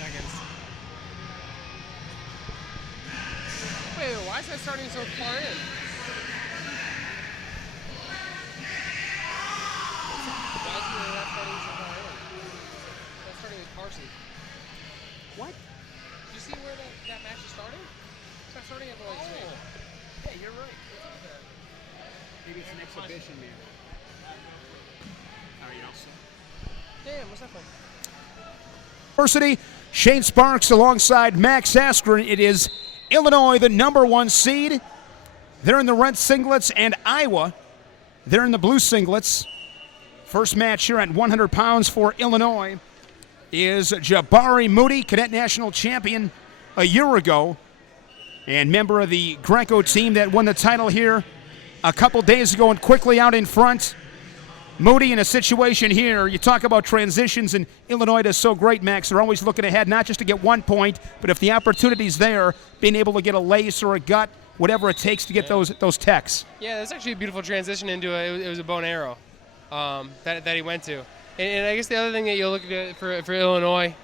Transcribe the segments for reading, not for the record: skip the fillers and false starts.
seconds. Wait, why is that starting so far in? Why is that starting so far in? That's starting with Carson. What? Did you see where that match is starting? It's not starting at the like three. Yeah, you're right. Maybe it's an exhibition match. All right, Elsa. Damn, what's that for? University, Shane Sparks alongside Max Askren. It is Illinois, the number 1 seed. They're in the red singlets, and Iowa, they're in the blue singlets. First match here at 100 pounds for Illinois is Jabari Moody, cadet national champion a year ago, and member of the Greco team that won the title here a couple days ago and quickly out in front. Moody in a situation here, you talk about transitions, and Illinois does so great, Max. They're always looking ahead, not just to get 1 point, but if the opportunity's there, being able to get a lace or a gut, whatever it takes to get those techs. Yeah, that's actually a beautiful transition into it was a bow and arrow that he went to. And I guess the other thing that you'll look at for Illinois,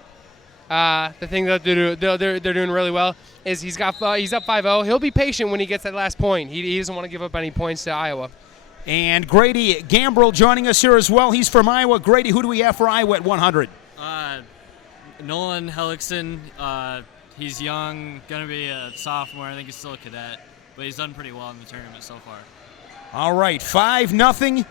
the thing that they're doing really well is he's up 5-0. He'll be patient when he gets that last point. He doesn't want to give up any points to Iowa. And Grady Gambrill joining us here as well. He's from Iowa. Grady, who do we have for Iowa at 100? Nolan Hellickson. He's young, going to be a sophomore. I think he's still a cadet, but he's done pretty well in the tournament so far. All right, 5-0.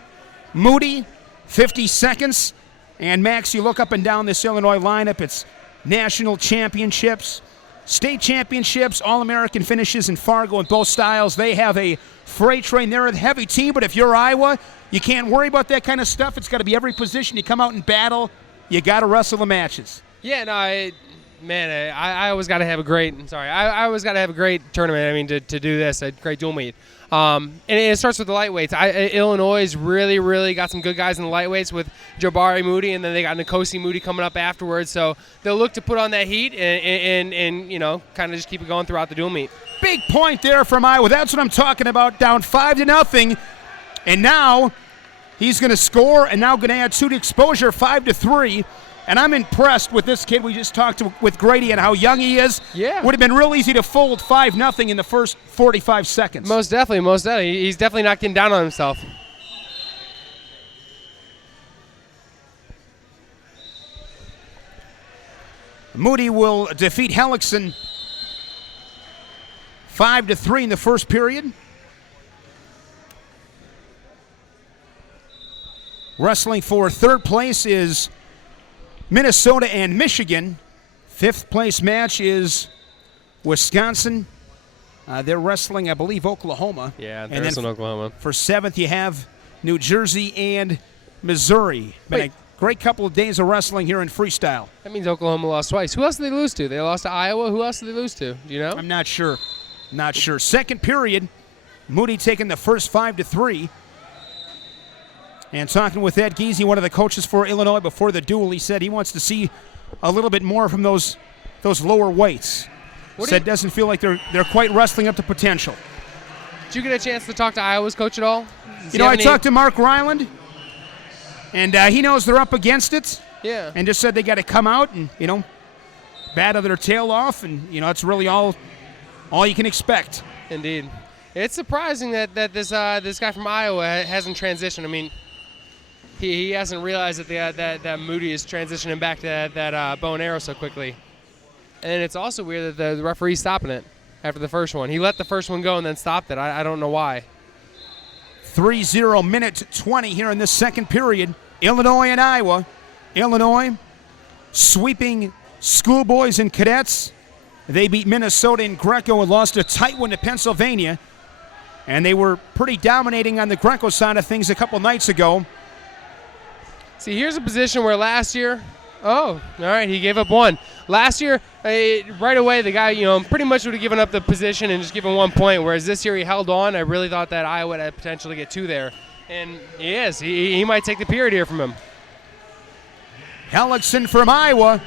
Moody, 50 seconds. And Max, you look up and down this Illinois lineup. It's national championships, state championships, All-American finishes in Fargo in both styles. They have a freight train. They're a heavy team, but if you're Iowa, you can't worry about that kind of stuff. It's got to be every position. You come out and battle. You got to wrestle the matches. Yeah, no, I always got to have a great. I always got to have a great tournament. I mean, to do this, a great dual meet. And it starts with the lightweights. Illinois really got some good guys in the lightweights with Jabari Moody, and then they got Nkosi Moody coming up afterwards. So they'll look to put on that heat and you know, kind of just keep it going throughout the dual meet. Big point there from Iowa. That's what I'm talking about. Down 5-0, and now he's going to score, and now going to add 2 to exposure, 5-3. And I'm impressed with this kid. We just talked with Grady and how young he is. Yeah. Would have been real easy to fold 5-0 in the first 45 seconds. Most definitely. He's definitely not getting down on himself. Moody will defeat Hellickson 5-3 in the first period. Wrestling for third place is Minnesota and Michigan. Fifth place match is Wisconsin. They're wrestling, I believe, Oklahoma. Yeah, they're wrestling Oklahoma. For seventh, you have New Jersey and Missouri. Been a great couple of days of wrestling here in freestyle. That means Oklahoma lost twice. Who else did they lose to? They lost to Iowa. Who else did they lose to? Do you know? I'm not sure. Second period, Moody taking the first 5-3. And talking with Ed Giese, one of the coaches for Illinois before the duel, he said he wants to see a little bit more from those lower weights. Said doesn't feel like they're quite wrestling up to potential. Did you get a chance to talk to Iowa's coach at all? I talked to Mark Ryland, and he knows they're up against it. Yeah. And just said they got to come out and, battle their tail off, and, it's really all you can expect. Indeed. It's surprising that this guy from Iowa hasn't transitioned. I mean, he hasn't realized that Moody is transitioning back to that bow and arrow so quickly. And it's also weird that the referee's stopping it after the first one. He let the first one go and then stopped it. I don't know why. 3-0, minute 20 here in this second period. Illinois and Iowa. Illinois sweeping schoolboys and cadets. They beat Minnesota in Greco and lost a tight one to Pennsylvania. And they were pretty dominating on the Greco side of things a couple nights ago. See, here's a position where last year, all right, he gave up one. Last year, right away, the guy, pretty much would have given up the position and just given 1 point, whereas this year he held on. I really thought that Iowa had potential to get 2 there. And he is. He might take the period here from him. Hellickson from Iowa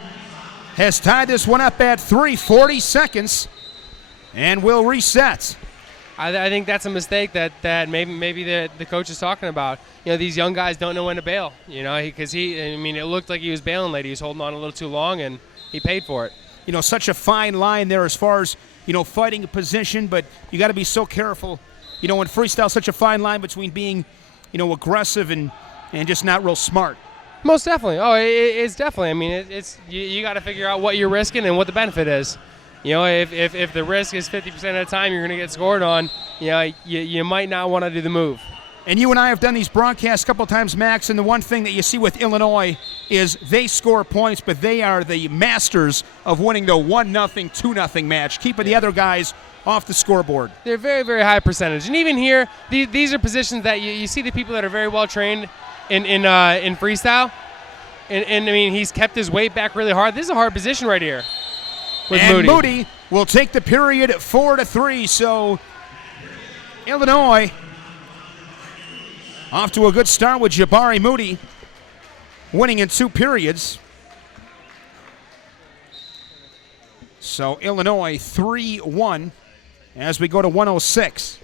has tied this one up at 3:40 seconds and will reset. I think that's a mistake that maybe the coach is talking about. These young guys don't know when to bail. Because it looked like he was bailing late. He was holding on a little too long, and he paid for it. You know, such a fine line there as far as, you know, fighting a position, but you got to be so careful. You know, in freestyle, such a fine line between being, you know, aggressive and just not real smart. Most definitely. Oh, it's definitely. I mean, it's you got to figure out what you're risking and what the benefit is. You know, if the risk is 50% of the time you're going to get scored on, you know, you might not want to do the move. And you and I have done these broadcasts a couple of times, Max, and the one thing that you see with Illinois is they score points, but they are the masters of winning the 1-0, 2-0 match, keeping the other guys off the scoreboard. They're very, very high percentage. And even here, these are positions that you see the people that are very well trained in freestyle. And I mean, he's kept his weight back really hard. This is a hard position right here with And Moody. Moody will take the period 4-3. So Illinois off to a good start with Jabari Moody winning in 2 periods. So Illinois 3-1 as we go to 106.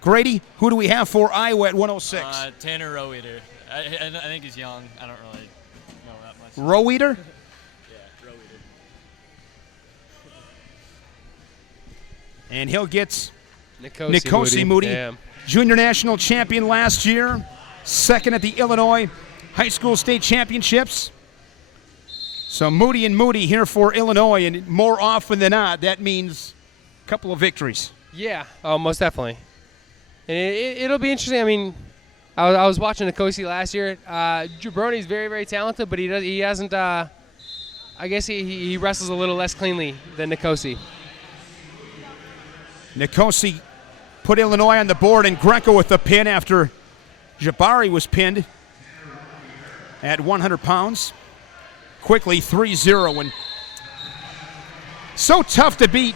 Grady, who do we have for Iowa at 106? Tanner Roweeder. I think he's young. I don't really know that much. Roweeder? Yeah, Roweeder. And he'll get Nikosi Moody, Yeah. junior national champion last year, second at the Illinois High School State Championships. So Moody here for Illinois, and more often than not, that means a couple of victories. Yeah, oh, most definitely. And it'll be interesting. I mean, I was watching Nikosi last year. Jabroni's very, very talented, but he hasn't. I guess he wrestles a little less cleanly than Nikosi. Nikosi put Illinois on the board, and Greco with the pin after Jabari was pinned at 100 pounds. Quickly 3-0. And so tough to beat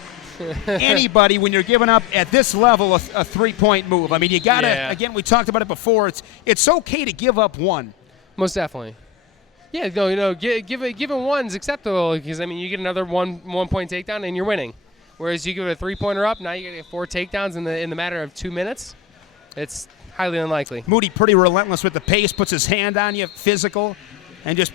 anybody when you're giving up at this level a 3-point move. I mean, you got to, again, we talked about it before, it's okay to give up one. Most definitely. Yeah, no, giving one's acceptable because, I mean, you get another one-point takedown and you're winning. Whereas you give it a 3-pointer up, now you get 4 takedowns in the matter of 2 minutes. It's highly unlikely. Moody pretty relentless with the pace, puts his hand on you, physical, and just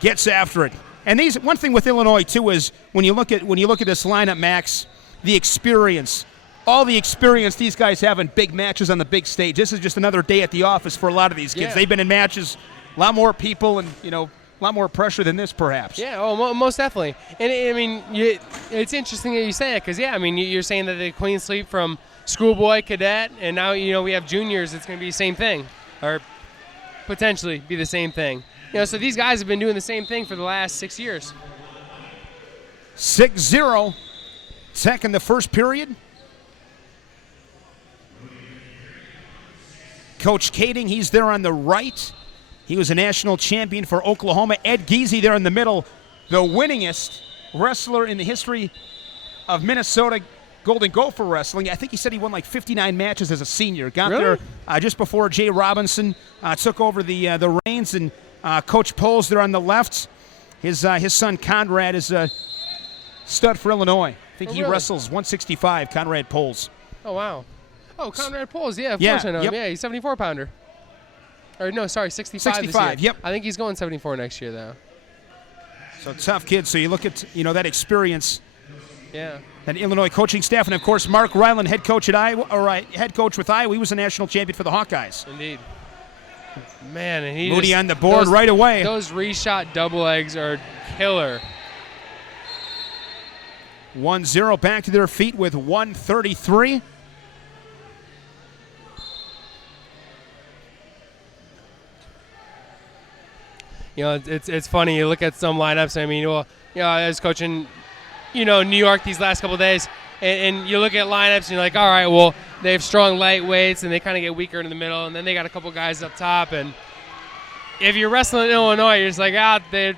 gets after it. And one thing with Illinois too is when you look at this lineup, Max, the experience, all the experience these guys have in big matches on the big stage. This is just another day at the office for a lot of these kids. Yeah. They've been in matches, a lot more people, and a lot more pressure than this, perhaps. Yeah, most definitely. And I mean, it's interesting that you say it because, yeah, I mean, you're saying that they clean sweep from schoolboy, cadet, and now we have juniors. It's going to be the same thing, or potentially be the same thing. So these guys have been doing the same thing for the last 6 years. 6-0. Tech in the first period. Coach Kading, he's there on the right. He was a national champion for Oklahoma. Ed Giese there in the middle, the winningest wrestler in the history of Minnesota Golden Gopher Wrestling. I think he said he won like 59 matches as a senior. Got really? there just before Jay Robinson took over the reins, and Coach Poles there on the left. His son Conrad is a stud for Illinois. I think he really? wrestles 165, Conrad Poles. Oh, wow. Oh, Conrad Poles, yeah, of Yeah, course I know yep. him. Yeah, he's 74-pounder. Or no, sorry, 65 65, this year. yep. I think he's going 74 next year, though. So tough kid. So you look at that experience. Yeah. That Illinois coaching staff, and of course Mark Ryland, head coach at Iowa, head coach with Iowa. He was a national champion for the Hawkeyes. Indeed. Man, and Moody on the board right away. Those reshot double legs are killer. 1-0 back to their feet with 1:33. It's funny. You look at some lineups. I mean, I was coaching, New York these last couple of days, and you look at lineups and you're like, all right, well, they have strong lightweights and they kind of get weaker in the middle, and then they got a couple guys up top. And if you're wrestling in Illinois, you're just like, they're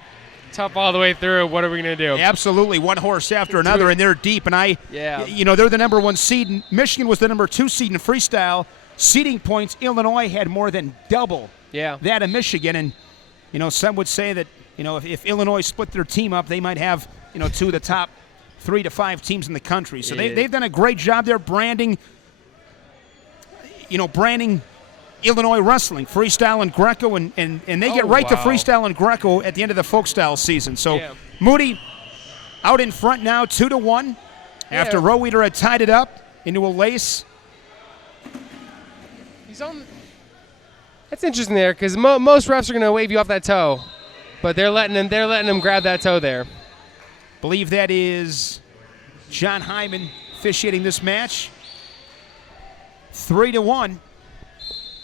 tough all the way through. What are we gonna do? Absolutely, one horse after another, and they're deep. And yeah, they're the number 1 seed. Michigan was the number 2 seed in freestyle. Seeding points, Illinois had more than double that of Michigan. And some would say that if Illinois split their team up, they might have 2 of the top 3 to 5 teams in the country. So they've done a great job there branding Illinois wrestling, freestyle and Greco, and they get right to freestyle and Greco at the end of the folk style season. So Yeah. Moody out in front now, 2-1, after Row Eater had tied it up into a lace. He's on. That's interesting there, because most refs are going to wave you off that toe, but they're letting him grab that toe there. Believe that is John Hyman officiating this match. 3-1.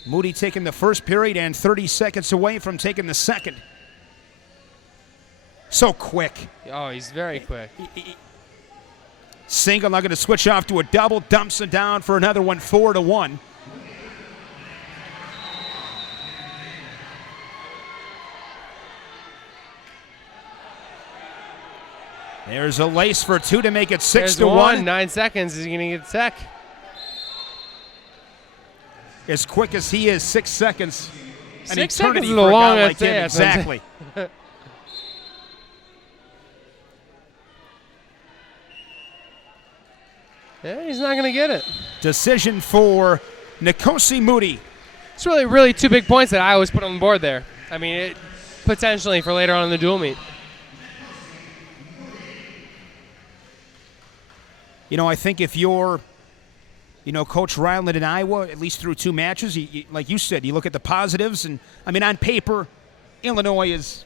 Moody taking the first period and 30 seconds away from taking the second. So quick. Oh, he's very quick. Single now going to switch off to a double, dumps it down for another one, 4-1. There's a lace for two to make it 6-1. 9 seconds. Is he going to get tech? As quick as he is, 6 seconds. An 6 eternity seconds is for a a long guy like him. yeah, Exactly. Yeah, he's not going to get it. Decision for Nkosi Moody. It's really 2 big points that I always put on the board there. I mean, potentially for later on in the dual meet. You know, I think if you're, Coach Ryland in Iowa, at least through 2 matches, like you said, you look at the positives. And, I mean, on paper, Illinois is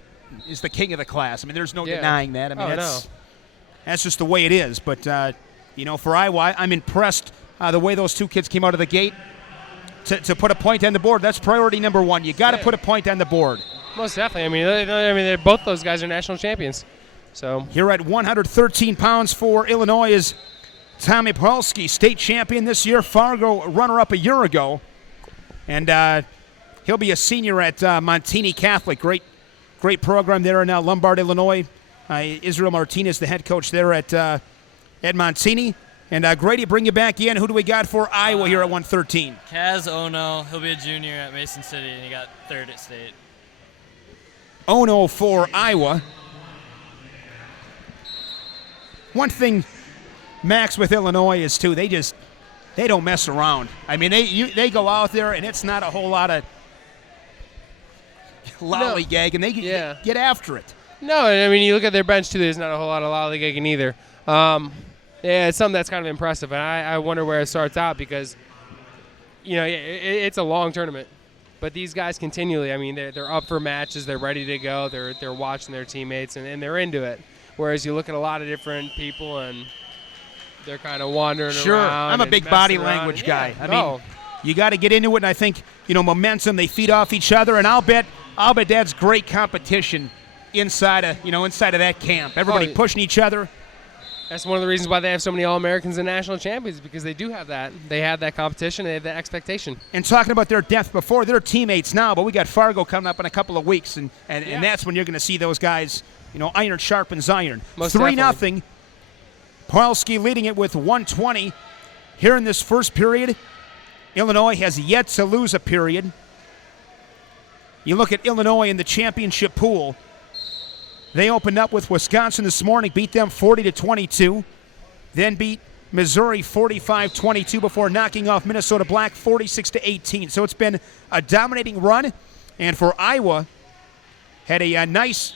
the king of the class. I mean, there's no denying that. I mean, that's just the way it is. But, for Iowa, I'm impressed the way those 2 kids came out of the gate to put a point on the board. That's priority number 1. You got to put a point on the board. Most definitely. I mean, both those guys are national champions. So here at 113 pounds for Illinois is Tommy Pawelski, state champion this year, Fargo runner-up a year ago. And he'll be a senior at Montini Catholic. Great program there in Lombard, Illinois. Israel Martinez, the head coach there at Montini. And Grady, bring you back in. Who do we got for Iowa here at 113? Kaz Ono, he'll be a junior at Mason City, and he got 3rd at state. Ono for Iowa. One thing, Max, with Illinois is, too, they don't mess around. I mean, they go out there, and it's not a whole lot of lollygag, and they get after it. No, I mean, you look at their bench, too, there's not a whole lot of lollygagging either. Yeah, it's something that's kind of impressive, and I wonder where it starts out because, it's a long tournament. But these guys continually, I mean, they're up for matches, they're ready to go, they're watching their teammates, and they're into it. Whereas you look at a lot of different people, and they're kind of wandering around. Sure, I'm a big body language guy. I mean, you got to get into it, and I think, momentum, they feed off each other, and I'll bet that's great competition inside of that camp. Everybody pushing each other. That's one of the reasons why they have so many All-Americans and national champions, because they do have that. They have that competition. They have that expectation. And talking about their depth before, they're teammates now, but we got Fargo coming up in a couple of weeks, and that's when you're going to see those guys, iron sharpens iron. 3-0. Pawelski leading it with 1:20 here in this first period. Illinois has yet to lose a period. You look at Illinois in the championship pool. They opened up with Wisconsin this morning, beat them 40-22, then beat Missouri 45-22 before knocking off Minnesota Black 46-18. So it's been a dominating run. And for Iowa, had a nice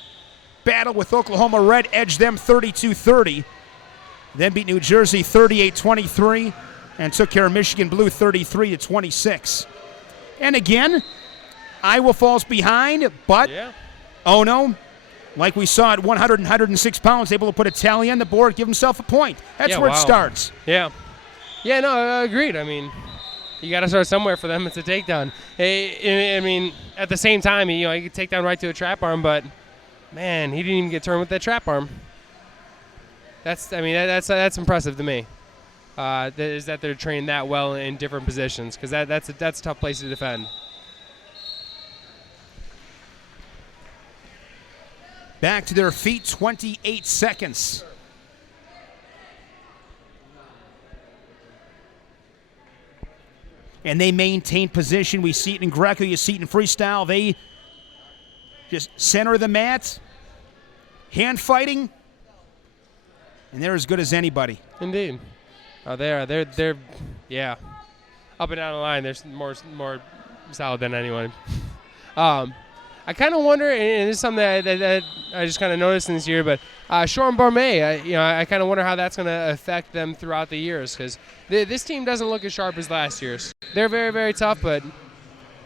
battle with Oklahoma Red, edged them 32-30, then beat New Jersey 38-23, and took care of Michigan Blue 33-26. And again, Iowa falls behind, but Ono, like we saw at 106 pounds, able to put a tally on the board, give himself a point. That's where it starts. Yeah. Yeah, no, agreed. I mean, you got to start somewhere for them. It's a takedown. Hey, I mean, at the same time, he could take down right to a trap arm, but, man, he didn't even get turned with that trap arm. That's impressive to me. Is that they're trained that well in different positions, because that's a tough place to defend. Back to their feet, 28 seconds. And they maintain position. We see it in Greco, you see it in freestyle. They just center the mat, hand fighting, and they're as good as anybody. Indeed. They're up and down the line. There's more solid than anyone. I kind of wonder, and it's something that I just kind of noticed in this year, but Sean Barmet, I kind of wonder how that's going to affect them throughout the years, because this team doesn't look as sharp as last year's. They're very, very tough, but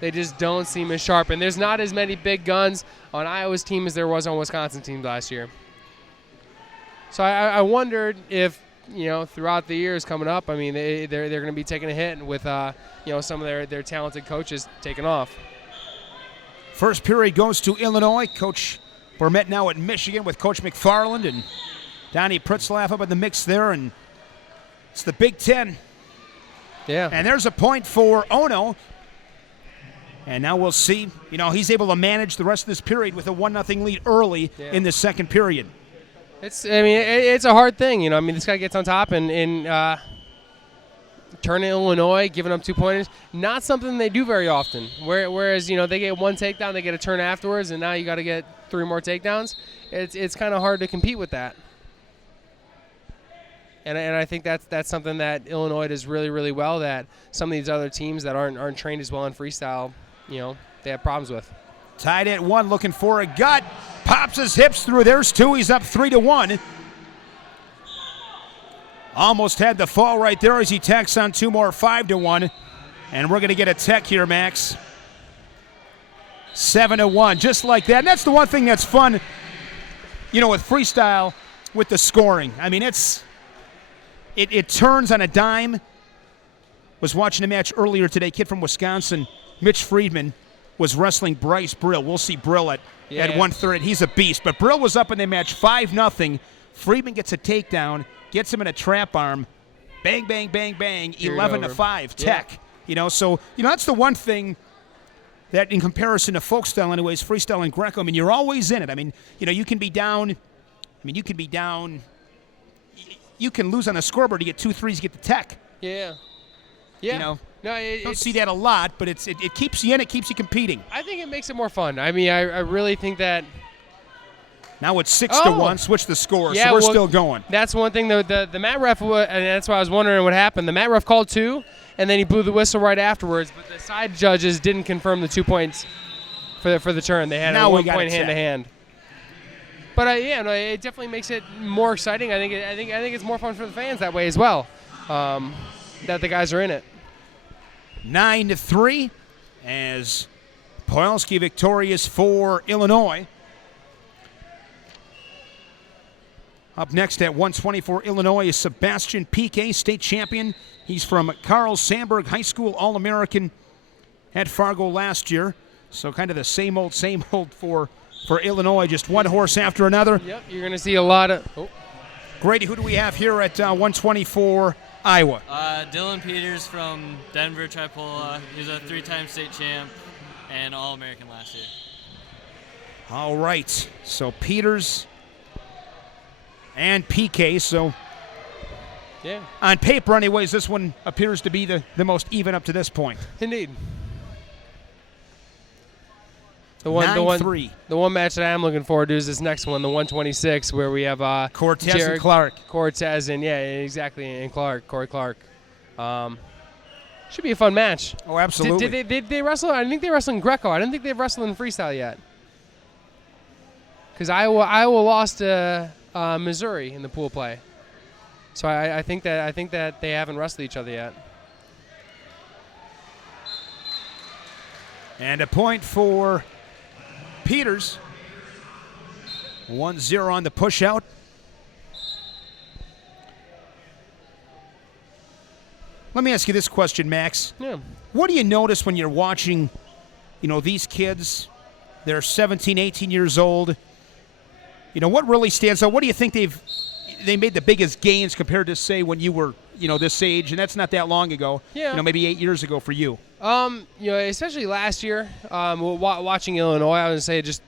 they just don't seem as sharp. And there's not as many big guns on Iowa's team as there was on Wisconsin team last year. So I wondered if, throughout the years coming up, I mean, they're going to be taking a hit with, some of their talented coaches taking off. First period goes to Illinois. Coach Barmet now at Michigan with Coach McFarland and Donnie Pritzlaff up in the mix there, and it's the Big Ten. Yeah. And there's a point for Ono. And now we'll see. He's able to manage the rest of this period with a 1-0 lead early in the second period. It's a hard thing. This guy gets on top and turning Illinois, giving up 2 pointers, not something they do very often. Whereas, they get one takedown, they get a turn afterwards, and now you got to get 3 more takedowns. It's kind of hard to compete with that. And I think that's something that Illinois does really, really well, that some of these other teams that aren't trained as well in freestyle, they have problems with. Tied at 1, looking for a gut. Pops his hips through. There's 2. He's up 3-1. Almost had the fall right there as he tacks on 2 more, 5-1. And we're going to get a tech here, Max. 7-1, just like that. And that's the one thing that's fun, with freestyle, with the scoring. I mean, it turns on a dime. Was watching a match earlier today. Kid from Wisconsin, Mitch Friedman, was wrestling Bryce Brill. We'll see Brill at 1/3. He's a beast. But Brill was up in the match 5-0. Friedman gets a takedown. Gets him in a trap arm, bang, bang, bang, bang, 11-5, tech. So that's the one thing that, in comparison to folk style, anyways, freestyle and Greco, you're always in it. You can be down. You can lose on a scoreboard. You get 2 threes, you get the tech. Yeah. No, don't see that a lot, but it keeps you in. It keeps you competing. I think it makes it more fun. I really think that. Now it's 6-1. Switch the score, so we're still going. That's one thing. The mat ref, and that's why I was wondering what happened. The mat ref called 2, and then he blew the whistle right afterwards. But the side judges didn't confirm the 2 points for the turn. They had a 1 point hand to hand. But it definitely makes it more exciting. I think it's more fun for the fans that way as well. That the guys are in it. 9-3, as Poelski victorious for Illinois. Up next at 124, Illinois is Sebastian Piquet, state champion. He's from Carl Sandburg High School, All-American at Fargo last year. So kind of the same old for Illinois, just one horse after another. Yep, you're going to see a lot of... Oh. Grady, who do we have here at 124, Iowa? Dylan Peters from Denver, Tripola. He's a 3-time state champ and All-American last year. All right, so Peters and PK, so on paper anyways, this one appears to be the most even up to this point. Indeed. The one match that I'm looking forward to is this next one, the 126, where we have Cortez and Clark. Cortez and and Corey Clark. Should be a fun match. Oh, absolutely. Did they wrestle? I think they wrestled in Greco. I don't think they've wrestled in freestyle yet. Because Iowa lost to Missouri in the pool play. So I think that they haven't wrestled each other yet. And a point for Peters. 1-0 on the push out. Let me ask you this question, Max. Yeah. What do you notice when you're watching, these kids? They're 17, 18 years old. What really stands out? What do you think they made the biggest gains compared to, say, when you were, this age? And that's not that long ago. Yeah. Maybe 8 years ago for you. Especially last year, watching Illinois, I would say just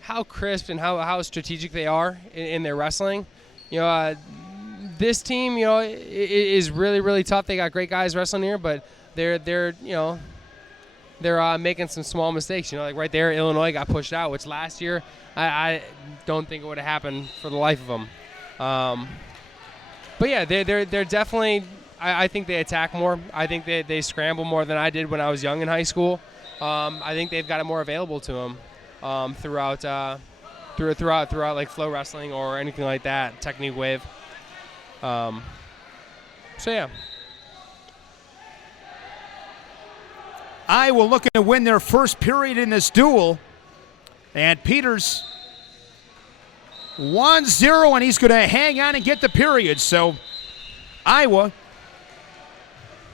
how crisp and how strategic they are in their wrestling. This team, is really, really tough. They got great guys wrestling here, but they're making some small mistakes. Like right there, Illinois got pushed out, which last year I don't think it would have happened for the life of them. But yeah, they're definitely I think they attack more. I think they scramble more than I did when I was young in high school. I think they've got it more available to them throughout like flow wrestling or anything like that, technique wave. So yeah. Iowa looking to win their first period in this duel. And Peters 1-0, and he's going to hang on and get the period. So Iowa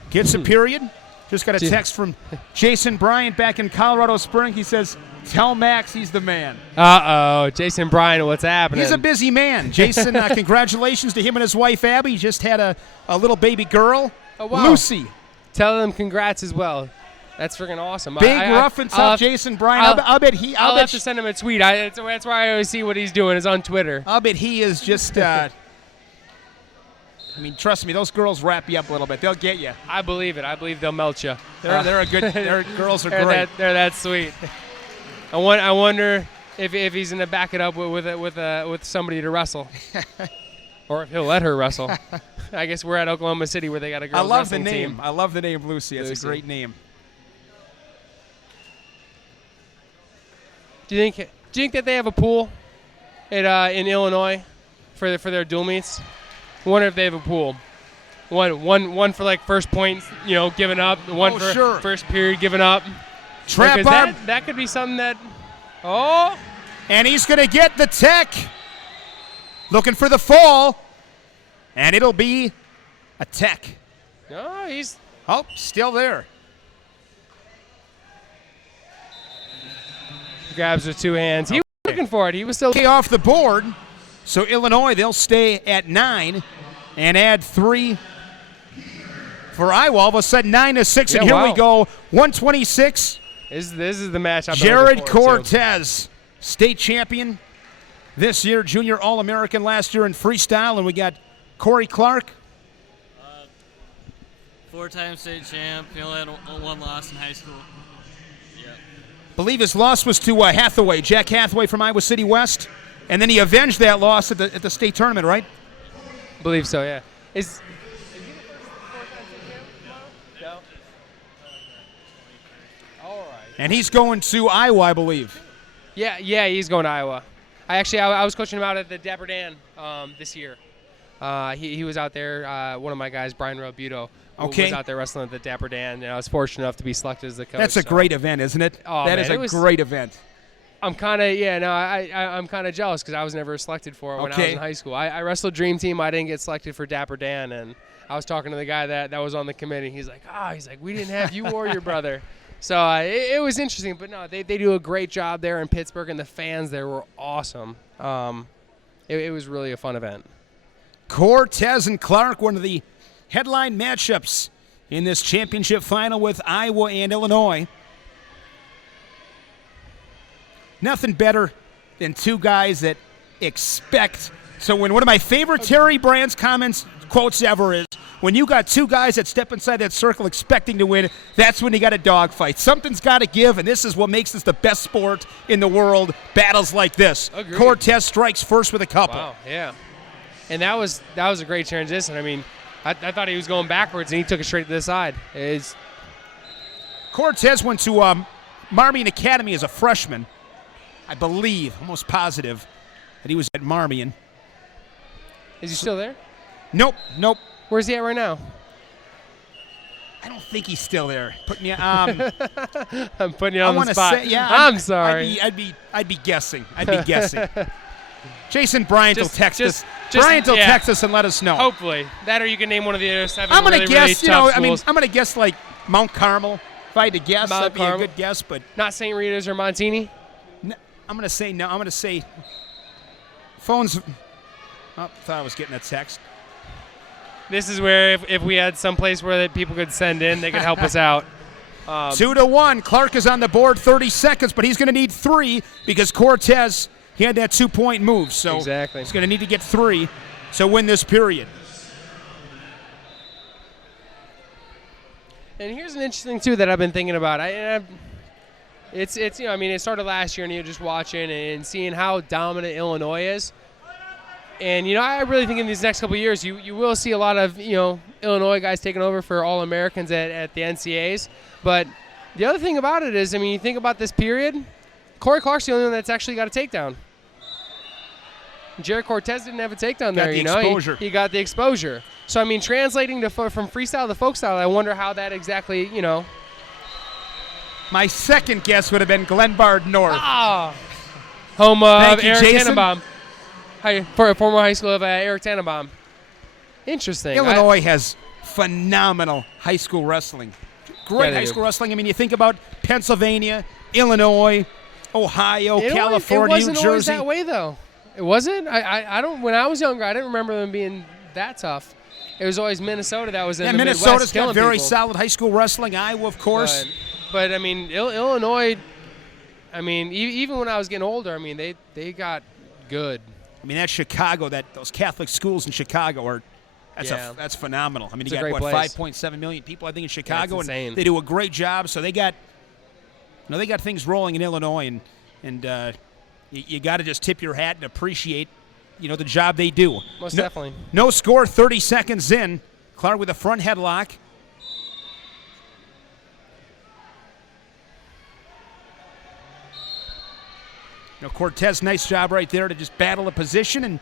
gets a period. Just got a text from Jason Bryant back in Colorado Springs. He says, tell Max he's the man. Uh-oh, Jason Bryant, what's happening? He's a busy man. Jason, congratulations to him and his wife, Abby. He just had a little baby girl, Lucy. Tell them congrats as well. That's freaking awesome. Big, rough, and tough Jason Bryant. I'll bet I'll have to send him a tweet. That's where I always see what he's doing is on Twitter. I'll bet he is just I mean, trust me, those girls wrap you up a little bit. They'll get you. I believe it. I believe they'll melt you. They're a good. Their girls are great. They're that sweet. I wonder if he's gonna back it up with somebody to wrestle, or if he'll let her wrestle. I guess we're at Oklahoma City where they got a girls wrestling team. I love the name Lucy. It's a great name. Do you think that they have a pool in Illinois for their dual meets? I wonder if they have a pool. One for like first point, giving up. One for first period giving up. Trap arm. That could be something that. And he's going to get the tech. Looking for the fall. And it'll be a tech. No, he's. Still there. Grabs with two hands. He was looking for it. He was still off the board. So Illinois, they'll stay at 9 and add 3 for Iowa. All of a sudden 9-6, and here we go. 126. This is the match. Jared Cortez, state champion this year, junior All-American last year in freestyle, and we got Corey Clark. 4-time state champ. He only had one loss in high school. Believe his loss was to Hathaway, Jack Hathaway from Iowa City West, and then he avenged that loss at the state tournament, right? Believe so, yeah. Is No. All right. And he's going to Iowa, I believe. Yeah, he's going to Iowa. I was coaching him out at the Dapper Dan this year. He was out there. One of my guys, Brian Robuto, was out there wrestling at the Dapper Dan, and I was fortunate enough to be selected as the coach. That's a great event, isn't it? Oh, that is a great event. I'm kind of jealous because I was never selected for it when I was in high school. I wrestled Dream Team. I didn't get selected for Dapper Dan, and I was talking to the guy that was on the committee. He's like, we didn't have you or your brother. So it was interesting, but no, they do a great job there in Pittsburgh, and the fans there were awesome. It was really a fun event. Cortez and Clark, one of the headline matchups in this championship final with Iowa and Illinois. Nothing better than two guys that expect. So when one of my favorite Terry Brands quotes ever is, when you got two guys that step inside that circle expecting to win, that's when you got a dogfight. Something's got to give, and this is what makes this the best sport in the world, battles like this. Agreed. Cortez strikes first with a couple. Wow, yeah. And that was a great transition. I mean, I thought he was going backwards, and he took it straight to the side. Cortez went to Marmion Academy as a freshman, I believe, almost positive that he was at Marmion. Is he still there? Nope. Where's he at right now? I don't think he's still there. Putting you, I'm putting you on the spot. I'm sorry. I'd be guessing. Jason Bryant will text us. Bryant will text us and let us know. Hopefully. That or you can name one of the other 7 I'm going to really guess, tough schools. I'm going to guess like Mount Carmel. If I had to guess, that'd be a good guess. But not St. Rita's or Montini? No, I'm going to say no. I'm going to say phones. Oh, thought I was getting a text. This is where if we had some place where people could send in, they could help us out. 2-1. Clark is on the board, 30 seconds, but he's going to need 3 because Cortez, he had that 2-point move. So exactly. He's going to need to get 3 to win this period. And here's an interesting too that I've been thinking about. It started last year, and you're just watching and seeing how dominant Illinois is. And, I really think in these next couple of years, you will see a lot of, Illinois guys taking over for All-Americans at the NCAAs. But the other thing about it is, you think about this period, Corey Clark's the only one that's actually got a takedown. Jared Cortez didn't have a takedown there, exposure. He got the exposure. So, translating from freestyle to folk style, I wonder how that exactly, My second guess would have been Glenbard North. Home of Thank you, Eric Jason. Tannenbaum. Former high school of Eric Tannenbaum. Interesting. Illinois has phenomenal high school wrestling. Great high school wrestling. You think about Pennsylvania, Illinois, Ohio, California, It wasn't New always Jersey. that way, though. It wasn't. I don't. When I was younger, I didn't remember them being that tough. It was always Minnesota that was in the Minnesota's Midwest got killing very people. solid high school wrestling. Iowa, of course. But Illinois. Even when I was getting older, they got good. That's Chicago. Those Catholic schools in Chicago are. That's phenomenal. You got a great what, place. 5.7 million people, I think, in Chicago, it's insane. and they do a great job. So they got things rolling in Illinois, and you got to just tip your hat and appreciate, the job they do. Most definitely. No score, 30 seconds in. Clark with a front headlock. Cortez, nice job right there to just battle a position, and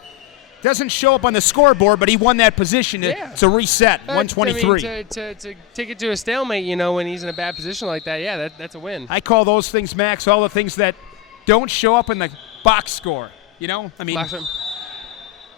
doesn't show up on the scoreboard, but he won that position to reset, 123. To take it to a stalemate, when he's in a bad position like that, that's a win. I call those things, Max, all the things that don't show up in the box score.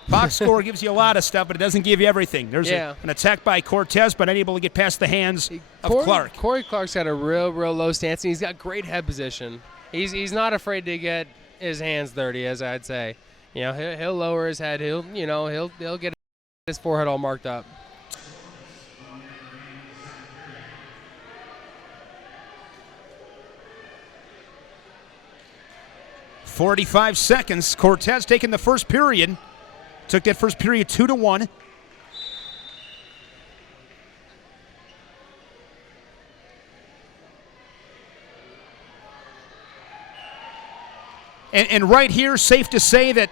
Box score gives you a lot of stuff, but it doesn't give you everything. There's an attack by Cortez, but unable to get past the hands of Clark. Corey Clark's got a real low stance, and he's got great head position. He's not afraid to get his hands dirty, as I'd say. He'll lower his head. He'll get his forehead all marked up. .45 seconds. Cortez taking the first period. Took that first period 2-1. And right here, safe to say that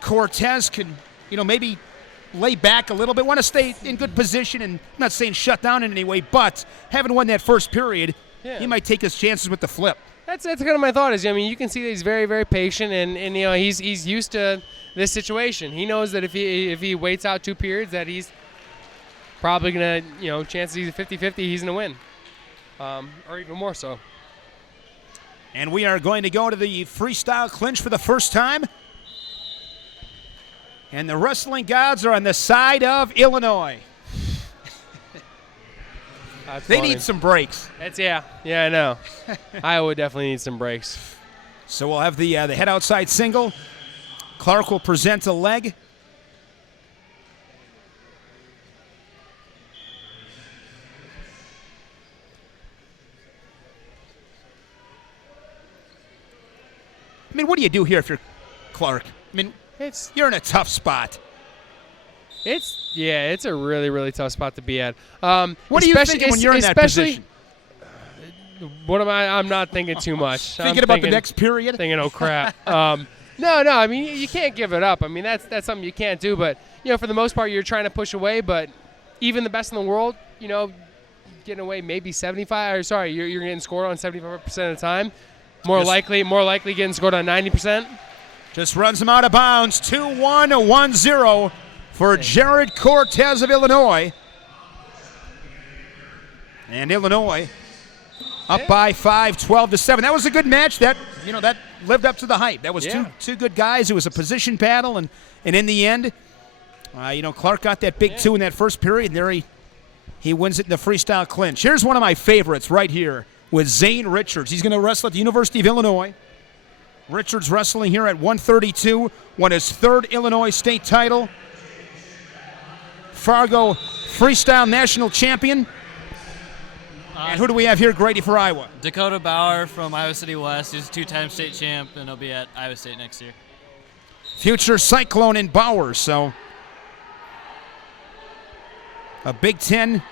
Cortez can, maybe lay back a little bit, want to stay in good position, and I'm not saying shut down in any way, but having won that first period, he might take his chances with the flip. That's kind of my thought is, you can see that he's very, very patient, and he's used to this situation. He knows that if he waits out 2 periods, that he's probably going to, chances he's a 50-50, he's going to win, or even more so. And we are going to go to the freestyle clinch for the first time. And the wrestling gods are on the side of Illinois. They need some breaks. Yeah, I know. Iowa definitely needs some breaks. So we'll have the head outside single. Clark will present a leg. What do you do here if you're Clark? You're in a tough spot. It's a really, really tough spot to be at. What are you thinking when you're in that position? What am I? I'm not thinking too much. Thinking about the next period? Thinking, oh, crap. No, you can't give it up. That's something you can't do. But, for the most part, you're trying to push away. But even the best in the world, getting away maybe 75. Or sorry, you're getting scored on 75% of the time. More likely getting scored on 90%. Just runs him out of bounds. 2-1, 1-0 for Jared Cortez of Illinois. And Illinois up by 5, 12-7. That was a good match. That lived up to the hype. That was two good guys. It was a position battle, and in the end, Clark got that big 2 in that first period, and there he wins it in the freestyle clinch. Here's one of my favorites right here with Zane Richards. He's going to wrestle at the University of Illinois. Richards wrestling here at 132, won his 3rd Illinois state title. Fargo Freestyle National Champion. And who do we have here, Grady, for Iowa? Dakota Bauer from Iowa City West. He's a 2-time state champ, and he'll be at Iowa State next year. Future Cyclone in Bauer, so a Big Ten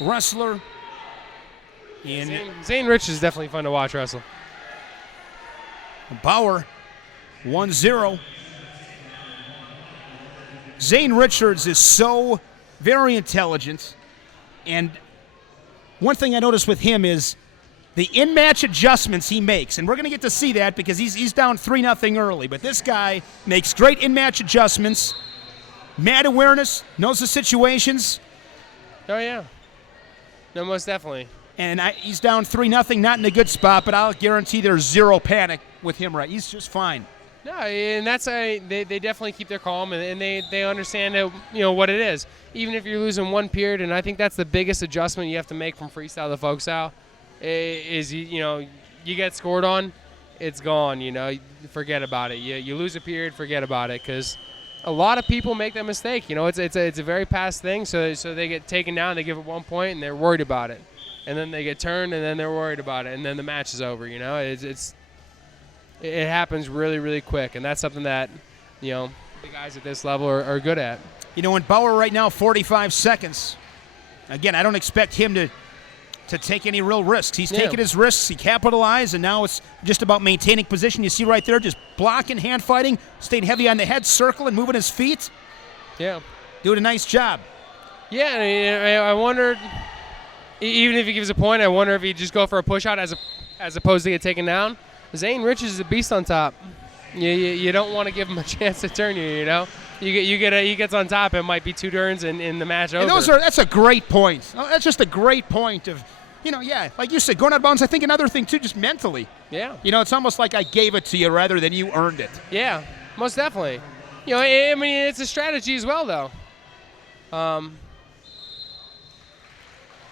wrestler. Zane Rich is definitely fun to watch wrestle. Bauer, 1-0. Zane Richards is so very intelligent, and one thing I noticed with him is the in-match adjustments he makes, and we're going to get to see that because he's down 3-0 early, but this guy makes great in-match adjustments, mad awareness, knows the situations. Oh, yeah. No, most definitely. And he's down 3-0, not in a good spot, but I'll guarantee there's zero panic with him, right? He's just fine. No, and that's they definitely keep their calm, and they understand what it is. Even if you're losing one period, and I think that's the biggest adjustment you have to make from freestyle to folk style, is you get scored on, it's gone. Forget about it. You lose a period, forget about it, because a lot of people make that mistake. It's a very past thing. So they get taken down, they give it 1 point, and they're worried about it, and then they get turned, and then they're worried about it, and then the match is over. It happens really, really quick, and that's something that the guys at this level are good at. In Bauer right now, 45 seconds. Again, I don't expect him to take any real risks. He's taking his risks. He capitalized, and now it's just about maintaining position. You see right there, just blocking, hand fighting, staying heavy on the head, circling, moving his feet. Yeah. Doing a nice job. Yeah, I wondered, even if he gives a point, I wonder if he'd just go for a push out as opposed to get taken down. Zane Richards is a beast on top. You don't want to give him a chance to turn you. He gets on top. It might be 2 turns and the match over. And that's a great point. That's just a great point of, like you said, going out of bounds. I think another thing too, just mentally. Yeah. It's almost like I gave it to you rather than you earned it. Yeah, most definitely. I mean, it's a strategy as well, though.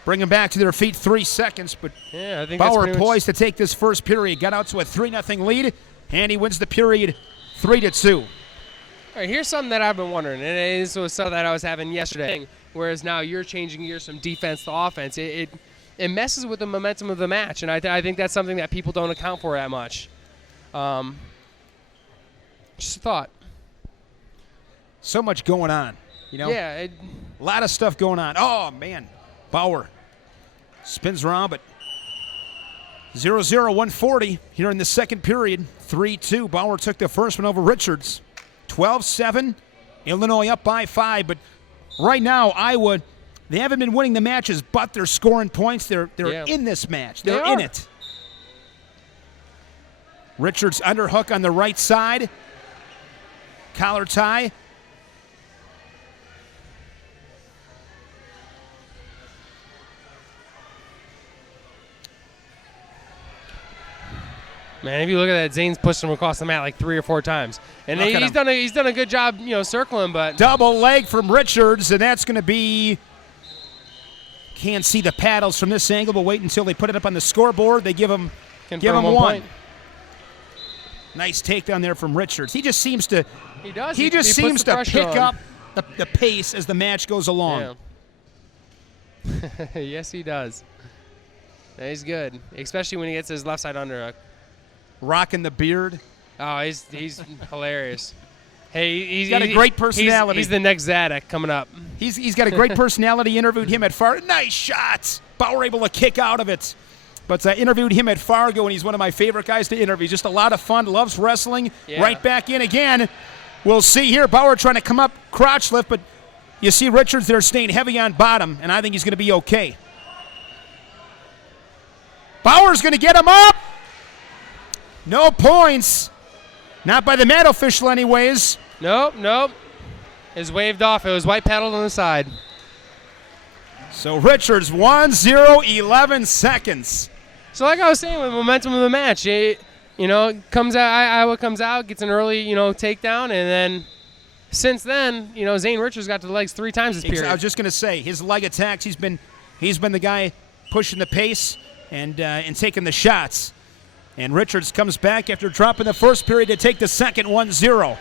Bring them back to their feet, 3 seconds, but yeah, I think Bauer poised to take this first period. Got out to a 3-0 lead, and he wins the period 3-2. All right, here's something that I've been wondering, and this was something that I was having yesterday, whereas now you're changing gears from defense to offense. It messes with the momentum of the match, and I think that's something that people don't account for that much. Just a thought. So much going on, Yeah. A lot of stuff going on. Oh, man. Bauer spins around, but 0-0, 140 here in the second period. 3-2. Bauer took the first one over Richards. 12-7. Illinois up by 5. But right now, Iowa, they haven't been winning the matches, but they're scoring points. They're in this match. They're in it. Richards underhook on the right side. Collar tie. Man, if you look at that, Zane's pushed him across the mat like 3 or 4 times, and he's done a good job, circling. But double leg from Richards, and that's going to be. Can't see the paddles from this angle, but wait until they put it up on the scoreboard. They give him 1 point. Nice takedown there from Richards. He just seems to. He does. He just seems to pick on. up the pace as the match goes along. Yeah. Yes, he does. He's good, especially when he gets his left side underhook. Rocking the beard. Oh, he's hilarious. Hey, he's got a great personality. He's the next Zadok coming up. He's got a great personality. Interviewed him at Fargo. Nice shots. Bauer able to kick out of it. But interviewed him at Fargo, and he's one of my favorite guys to interview. Just a lot of fun. Loves wrestling. Yeah. Right back in again. We'll see here. Bauer trying to come up crotch lift, but you see Richards there staying heavy on bottom, and I think he's going to be okay. Bauer's going to get him up. No points. Not by the mat official anyways. Nope. It's waved off. It was white paddled on the side. So Richards 1-0, 11 seconds. So like I was saying with the momentum of the match, comes out, Iowa comes out, gets an early, takedown, and then since then, Zane Richards got to the legs 3 times this period. I was just going to say, his leg attacks, he's been the guy pushing the pace and taking the shots. And Richards comes back after dropping the first period to take the second 1-0.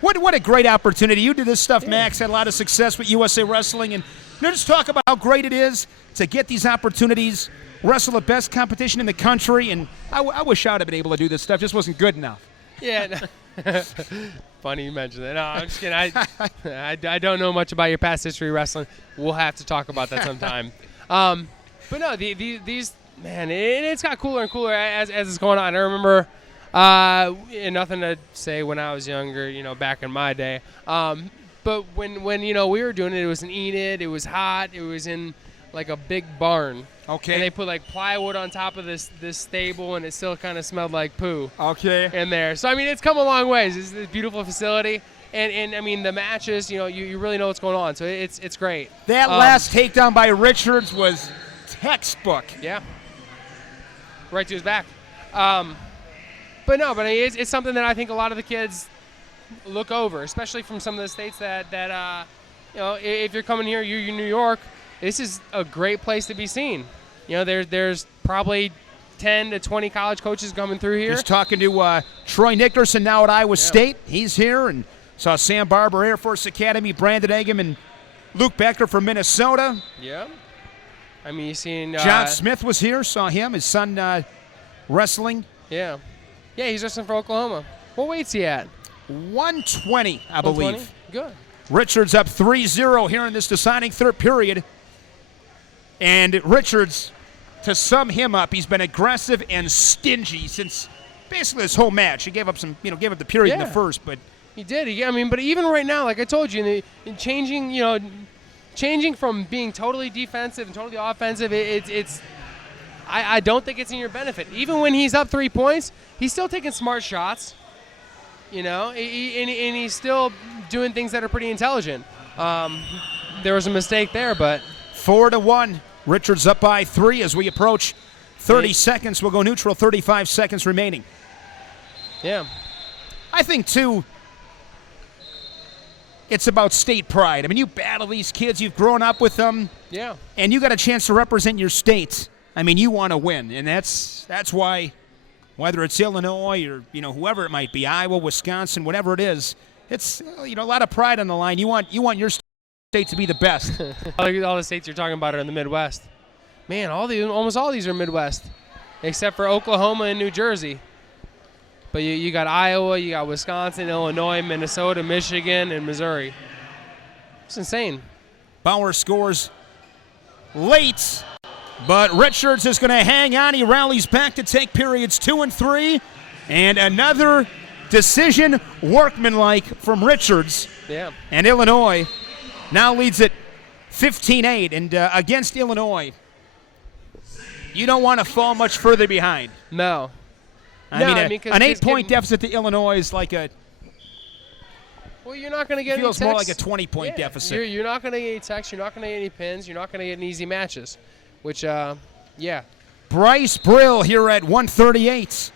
What a great opportunity. You did this stuff, Max, had a lot of success with USA Wrestling. And just talk about how great it is to get these opportunities, wrestle the best competition in the country. And I wish I would have been able to do this stuff. Just wasn't good enough. Yeah. Funny you mentioned that. No, I'm just kidding. I don't know much about your past history wrestling. We'll have to talk about that sometime. But no, these... Man, it's got cooler and cooler as it's going on. I remember And nothing to say when I was younger, back in my day. But when we were doing it, it was in Enid. It was hot. It was in like a big barn. Okay. And they put like plywood on top of this stable, and it still kind of smelled like poo. Okay. In there. So I mean, it's come a long ways. It's a beautiful facility, and I mean the matches. You really know what's going on. So it's great. That last takedown by Richards was textbook. Yeah. Right to his back. But it's something that I think a lot of the kids look over, especially from some of the states that if you're coming here, you're in New York. This is a great place to be seen. There's probably 10 to 20 college coaches coming through here. Just talking to Troy Nickerson now at Iowa State. He's here, and saw Sam Barber, Air Force Academy, Brandon Eggum, and Luke Becker from Minnesota. Yeah. I mean, you've seen... John Smith was here, saw him, his son wrestling. Yeah. Yeah, he's wrestling for Oklahoma. What weight's he at? 120, I believe. 120? Good. Richards up 3-0 here in this deciding third period. And Richards, to sum him up, he's been aggressive and stingy since basically this whole match. He gave up gave up the period in the first, but he did. But even right now, like I told you, in changing from being totally defensive and totally offensive, I don't think it's in your benefit. Even when he's up 3 points, he's still taking smart shots. And he's still doing things that are pretty intelligent. There was a mistake there, but 4-1. Richards up by 3 as we approach 30 seconds. We'll go neutral, 35 seconds remaining. Yeah. I think, too, it's about state pride. I mean, you battle these kids. You've grown up with them. Yeah. And you got a chance to represent your state. I mean, you want to win. And that's why, whether it's Illinois or, whoever it might be, Iowa, Wisconsin, whatever it is, it's, a lot of pride on the line. You want your state to be the best. All the states you're talking about are in the Midwest. Man, almost all these are Midwest, except for Oklahoma and New Jersey. But you got Iowa, you got Wisconsin, Illinois, Minnesota, Michigan, and Missouri. It's insane. Bauer scores late, but Richards is going to hang on. He rallies back to take periods 2 and 3, and another decision workmanlike from Richards. Yeah. And Illinois now leads it 15-8, and against Illinois, you don't want to fall much further behind. No. I mean, an 8-point deficit to Illinois is like a. Well, you're not going to get any feels text. more like a 20-point deficit. You're not going to get any text. You're not going to get any pins. You're not going to get any easy matches, which, yeah. Bryce Brill here at 138.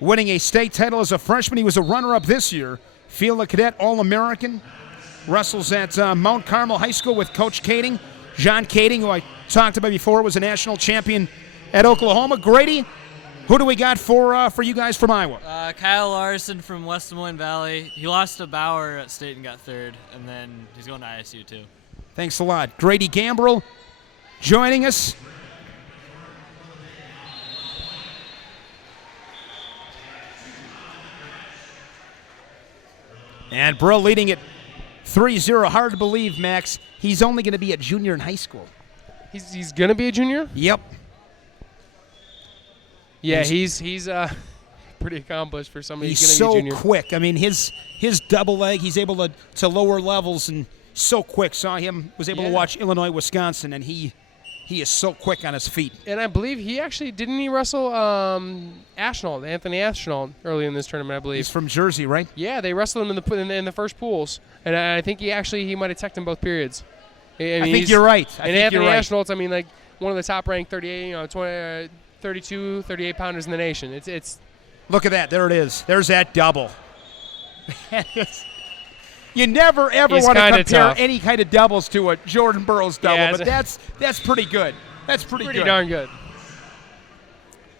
Winning a state title as a freshman. He was a runner-up this year. Field of Cadet All-American. Wrestles at Mount Carmel High School with Coach Kading. John Kading, who I talked about before, was a national champion at Oklahoma. Grady, who do we got for you guys from Iowa? Kyle Larson from West Des Moines Valley. He lost to Bauer at state and got third, and then he's going to ISU too. Thanks a lot. Grady Gambrell joining us. And Brill leading it 3-0. Hard to believe, Max. He's only going to be a junior in high school. He's going to be a junior? Yep. Yeah, he's pretty accomplished for somebody who's he's going to be so a junior. quick. I mean, his double leg, he's able to lower levels and so quick. Was able to watch Illinois, Wisconsin, and he is so quick on his feet. And I believe didn't he wrestle Ashnault, Anthony Ashnault, early in this tournament, I believe. He's from Jersey, right? Yeah, they wrestled him in the first pools, and I think he might have teched in both periods. I think you're right. Anthony Ashnault, I mean, like one of the top-ranked 38, 32, 38 pounders in the nation. It's. Look at that. There it is. There's that double. You never, ever want to compare any kind of doubles to a Jordan Burroughs double, but that's pretty good. That's pretty good. Pretty darn good.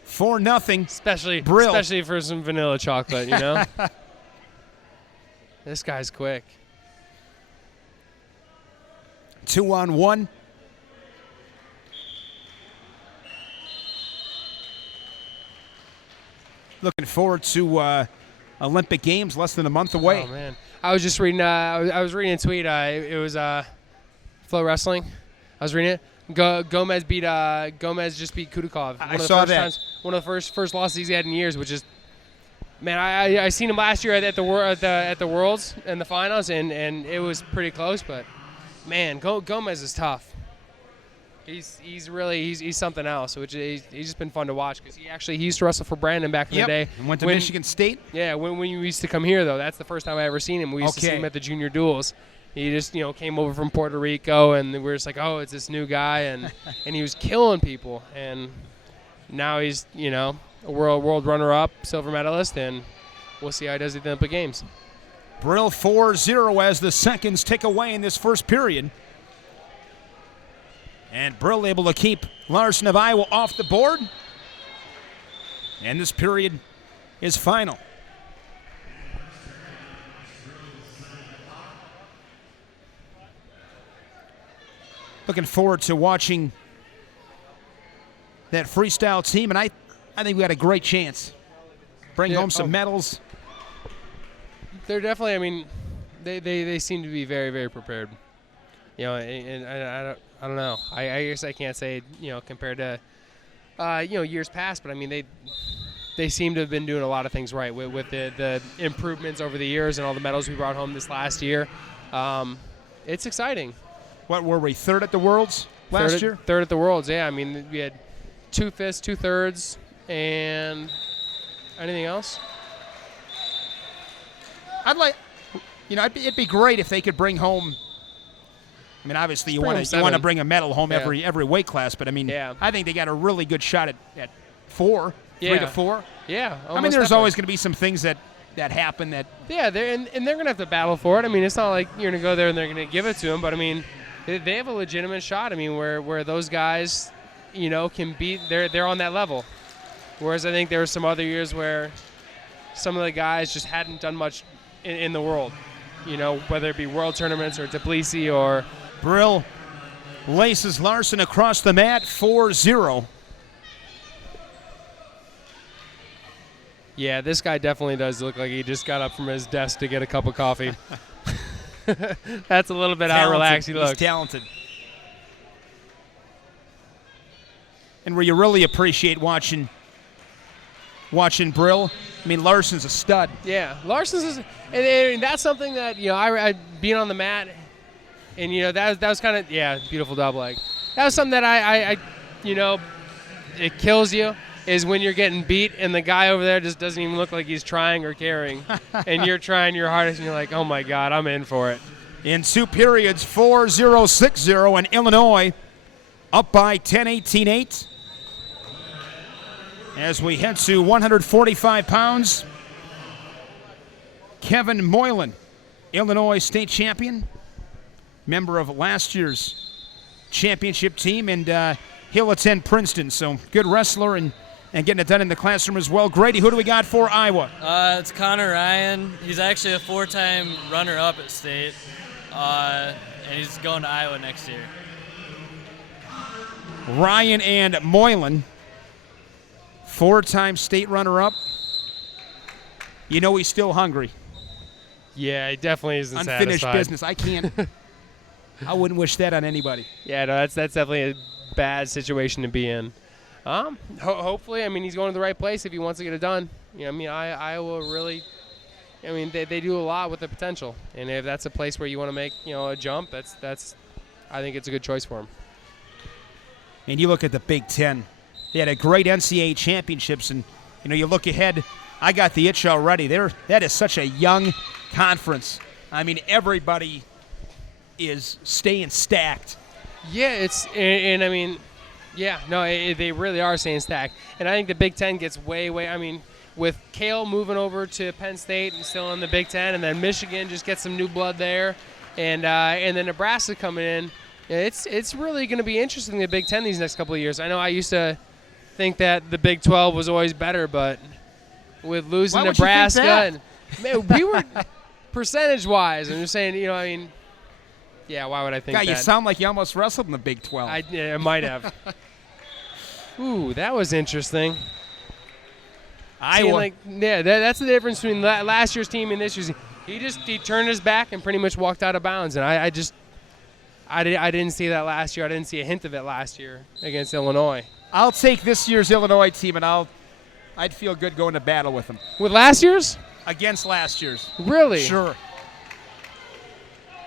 4-0. Especially for some vanilla chocolate, This guy's quick. 2-on-1. Looking forward to Olympic Games, less than a month away. Oh man, I was just reading. I was reading a tweet. It was Flow Wrestling. I was reading it. Gomez just beat Kudakov. I saw that. One of the first losses he's had in years, which is, man, I seen him last year at the Worlds in the finals, and it was pretty close. But man, Gomez is tough. He's really something else. Which he's just been fun to watch because he used to wrestle for Brandon back in the day. And went to Michigan State. Yeah, when you used to come here though, that's the first time I ever seen him. We used to see him at the junior duels. He just came over from Puerto Rico, and we were just like, oh, it's this new guy, and he was killing people, and now he's a world runner-up, silver medalist, and we'll see how he does at the Olympic Games. Brill 4-0 as the seconds tick away in this first period. And Brill able to keep Larson of Iowa off the board. And this period is final. Looking forward to watching that freestyle team, and I think we got a great chance. Bring home some medals. They're definitely, they seem to be very, very prepared. And I don't know. I guess I can't say, compared to, years past, but they seem to have been doing a lot of things right with the improvements over the years and all the medals we brought home this last year. It's exciting. What were we, third at the Worlds last year? Third at the Worlds, yeah. We had 2 fifths, 2/3, and anything else? It'd be great if they could bring home. Obviously you want to bring a medal home every weight class, but I think they got a really good shot at 4, 3 to 4. Yeah, there's always going to be some things that happen that. Yeah, they're going to have to battle for it. It's not like you're going to go there and they're going to give it to them, but they have a legitimate shot. Where those guys, can beat. They're on that level. Whereas I think there were some other years where some of the guys just hadn't done much in the world. Whether it be world tournaments or Tbilisi or. Brill laces Larson across the mat, 4-0. Yeah, this guy definitely does look like he just got up from his desk to get a cup of coffee. That's a little bit how relaxed he looks. He's talented. And where you really appreciate watching Brill, Larson's a stud. Yeah, Larson's is, and that's something that, I being on the mat, and, that was kind of, beautiful double leg. That was something that I it kills you, is when you're getting beat and the guy over there just doesn't even look like he's trying or caring. And you're trying your hardest and you're like, oh my God, I'm in for it. In 2 periods, 4-0, 6-0, and Illinois up by 10-18-8. As we head to 145 pounds, Kevin Moylan, Illinois state champion, member of last year's championship team, and he'll attend Princeton. So good wrestler and getting it done in the classroom as well. Grady, who do we got for Iowa? It's Connor Ryan. He's actually a 4-time runner-up at state, and he's going to Iowa next year. Ryan and Moylan, 4-time state runner-up. He's still hungry. Yeah, he definitely isn't Unfinished satisfied. business. I can't. I wouldn't wish that on anybody. Yeah, no, that's definitely a bad situation to be in. Hopefully, he's going to the right place if he wants to get it done. Iowa really, they do a lot with the potential, and if that's a place where you want to make, a jump, that's, I think it's a good choice for him. And you look at the Big Ten; they had a great NCAA championships, and you look ahead. I got the itch already. That is such a young conference. Everybody is staying stacked. Yeah, they really are staying stacked. And I think the Big Ten gets way, with Cale moving over to Penn State and still in the Big Ten, and then Michigan just gets some new blood there, and then Nebraska coming in. It's really going to be interesting in the Big Ten these next couple of years. I know I used to think that the Big 12 was always better, but with losing Nebraska, and we were percentage-wise. I'm just saying, yeah, why would I think that? God, you sound like you almost wrestled in the Big 12. I might have. Ooh, that was interesting. Iowa. That's the difference between last year's team and this year's team. He turned his back and pretty much walked out of bounds, and I I didn't see that last year. I didn't see a hint of it last year against Illinois. I'll take this year's Illinois team, and I'd feel good going to battle with them. With last year's? Against last year's. Really? Sure.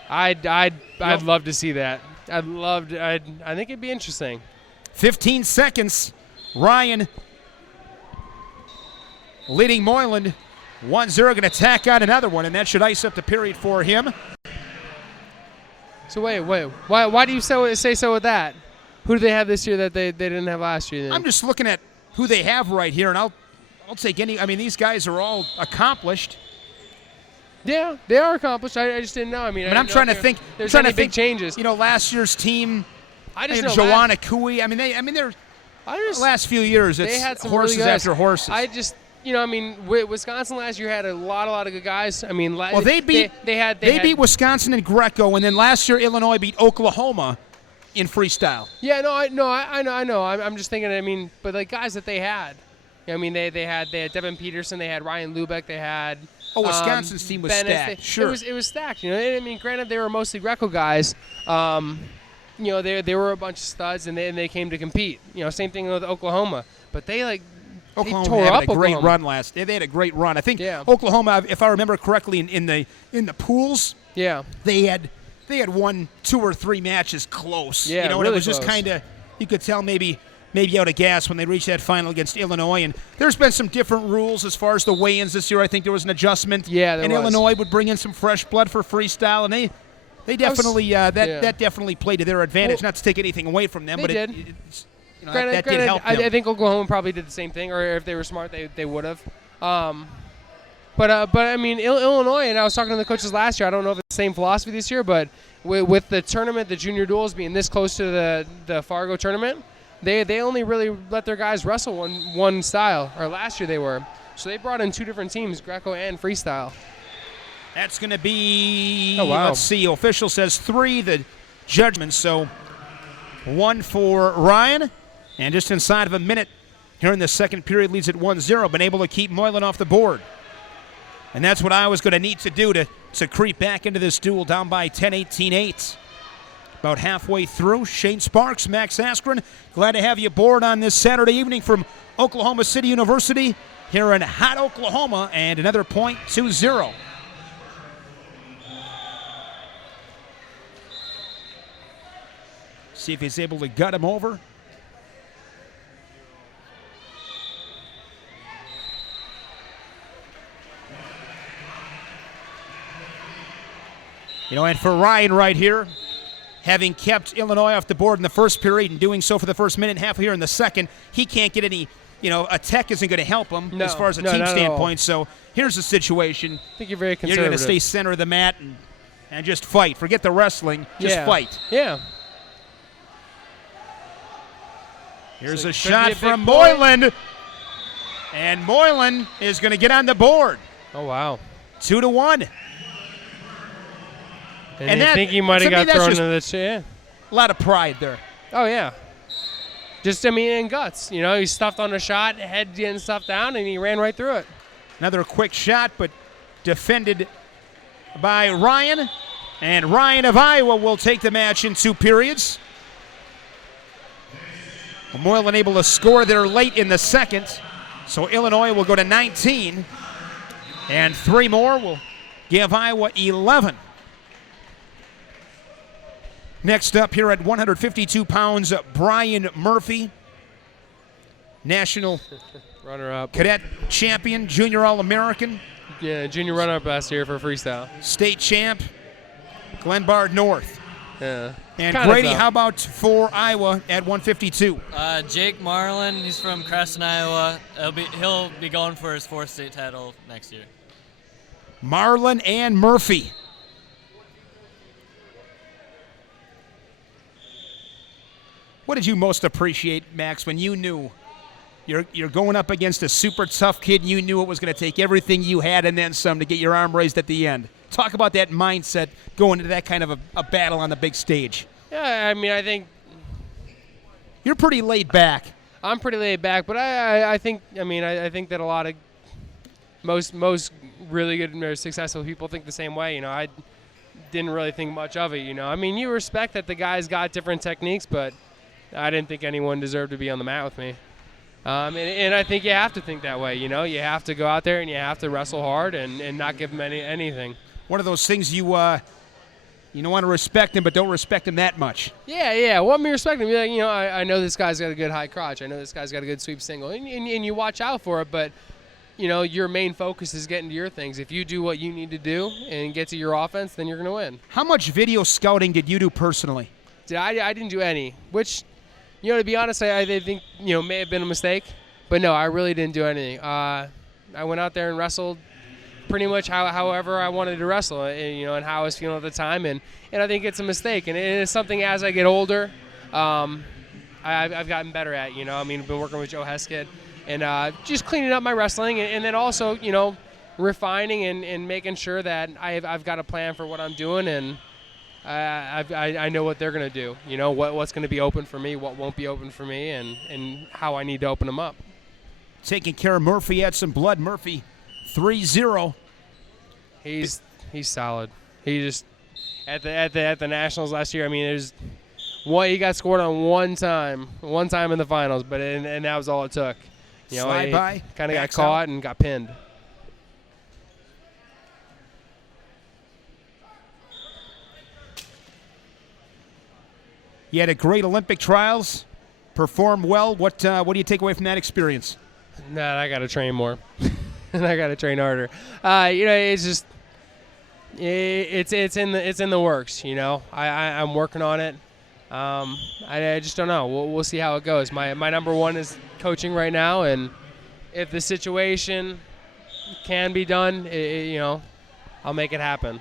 I'd love to see that. I think it'd be interesting. 15 seconds. Ryan leading Moylan 1-0. Going to tack on another one, and that should ice up the period for him. So wait. Why do you say so with that? Who do they have this year that they didn't have last year? Then? I'm just looking at who they have right here, and I'll take any. I mean, these guys are all accomplished. Yeah, they are accomplished. I just didn't know. I'm trying to think. There's trying any to think. big changes. You know, last year's team. I just know Joanna Cooey. They're last few years. It's they had some horses really good after horses. Wisconsin last year had a lot of good guys. I mean, they beat beat Wisconsin and Greco, and then last year Illinois beat Oklahoma in freestyle. Yeah, I know. I'm just thinking. I mean, but like guys that they had. I mean, they had Devin Peterson, they had Ryan Lubeck, they had. Wisconsin's team was Bennis, stacked. Sure, it was stacked. You know, I mean, granted they were mostly Greco guys. You know, they were a bunch of studs, and they came to compete. You know, same thing with Oklahoma, but Oklahoma tore had up a great Oklahoma. run last. They had a great run. I think Oklahoma, if I remember correctly, in the pools, they had won 2 or 3 matches close. Yeah, you know, really and it was just close. kind of, you could tell maybe out of gas when they reached that final against Illinois. And there's been some different rules as far as the weigh-ins this year. I think there was an adjustment. Yeah, there and was. Illinois would bring in some fresh blood for freestyle, and they definitely that definitely played to their advantage. Well, not to take anything away from them, they but did. that did help them. I think Oklahoma probably did the same thing, or if they were smart, they would have. But I mean, Illinois, and I was talking to the coaches last year. I don't know if it's the same philosophy this year, but with the tournament, the junior duels being this close to the Fargo tournament, they only really let their guys wrestle one style. Or last year they were, so they brought in 2 different teams, Greco and freestyle. That's going to be, wow. Let's see, official says 3, the judgment. So 1 for Ryan, and just inside of a minute here in the second period leads at 1-0. Been able to keep Moylan off the board. And that's what Iowa's going to need to do to creep back into this duel down by 10, 18-8. About halfway through, Shane Sparks, Max Askren, glad to have you aboard on this Saturday evening from Oklahoma City University here in hot Oklahoma, and another point, 2-0. See if he's able to gut him over. You know, and for Ryan right here, having kept Illinois off the board in the first period and doing so for the first minute and a half here in the second, he can't get any, a tech isn't going to help him as far as a team standpoint. So here's the situation. I think you're very conservative. You're going to stay center of the mat and just fight. Forget the wrestling. Just fight. Yeah. Here's a shot from Moylan. And Moylan is going to get on the board. Oh, wow. 2-1. And I think he might have got thrown into the chair. A lot of pride there. Oh, yeah. Just, and guts. You know, he stuffed on a shot, head getting stuffed down, and he ran right through it. Another quick shot, but defended by Ryan. And Ryan of Iowa will take the match in 2 periods. Moylan able to score there late in the second. So Illinois will go to 19. And 3 more will give Iowa 11. Next up here at 152 pounds, Brian Murphy, national runner-up, cadet champion, junior All-American. Yeah, junior runner-up last year for freestyle. State champ, Glenbard North. Yeah. And Grady, how about for Iowa at 152? Jake Marlin, he's from Creston, Iowa. He'll be going for his 4th state title next year. Marlin and Murphy. What did you most appreciate, Max, when you knew you're going up against a super tough kid, you knew it was going to take everything you had and then some to get your arm raised at the end? Talk about that mindset going into that kind of a battle on the big stage. Yeah, I mean, I think you're pretty laid back. I'm pretty laid back, but I think that a lot of most really good, successful people think the same way. You know, didn't really think much of it, you know. I mean, you respect that the guy's got different techniques, but I didn't think anyone deserved to be on the mat with me. And I think you have to think that way, you know. You have to go out there and you have to wrestle hard and not give him anything. One of those things you want to respect him, but don't respect him that much. Yeah. Well, I mean, respect him. Like, you know, I know this guy's got a good high crotch. I know this guy's got a good sweep single. And you watch out for it, but, you know, your main focus is getting to your things. If you do what you need to do and get to your offense, then you're going to win. How much video scouting did you do personally? I didn't do any, which, you know, to be honest, I think, you know, may have been a mistake. But, no, I really didn't do anything. I went out there and wrestled pretty much however I wanted to wrestle, you know, and how I was feeling at the time. And I think it's a mistake. And it's something as I get older, I've gotten better at, you know. I mean, I've been working with Joe Heskett and just cleaning up my wrestling and then also, you know, refining and making sure that I've got a plan for what I'm doing and I know what they're going to do, you know, what's going to be open for me, what won't be open for me, and how I need to open them up. Taking care of Murphy at some blood. Murphy 3-0. He's solid. He just at the Nationals last year. I mean, there's one he got scored on one time in the finals, but and that was all it took. You know, Slide by, kind of got backs caught out. and got pinned. You had a great Olympic trials, performed well. What do you take away from that experience? Nah, I got to train more. And I got to train harder. You know, it's just it's in the works. You know, I'm working on it. I just don't know. We'll see how it goes. My number one is coaching right now, and if the situation can be done, you know, I'll make it happen.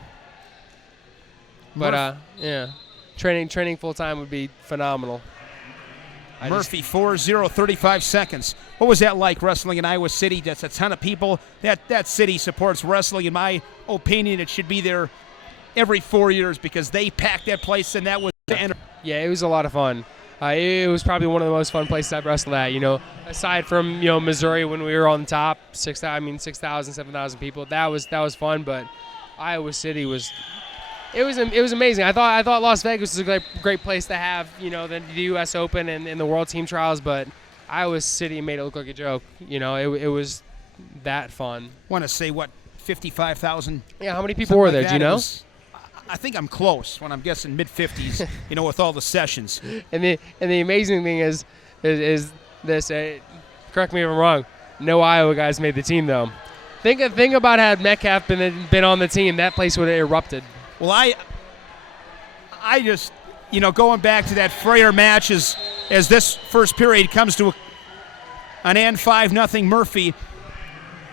But yeah, training full time would be phenomenal. Murphy 4-0, 35 seconds. What was that like wrestling in Iowa City? That's a ton of people. That city supports wrestling. In my opinion, it should be there every 4 years because they packed that place, and that was the end. Yeah, it was a lot of fun. It was probably one of the most fun places I've wrestled at. You know, aside from, you know, Missouri when we were on top, 6,000, 7,000 people. That was fun. But Iowa City was. It was amazing. I thought Las Vegas was a great place to have, you know, the U.S. Open and the World Team Trials, but Iowa City made it look like a joke. You know, it was that fun. Want to say, what, 55,000? Yeah, how many people were there? Like Do you know? I think I'm close. When I'm guessing mid-50s, you know, with all the sessions. And the amazing thing is this. Correct me if I'm wrong. No Iowa guys made the team though. Think about had Metcalf been on the team, that place would have erupted. Well, I just, you know, going back to that Freyer match as this first period comes to an end, 5-0 Murphy. You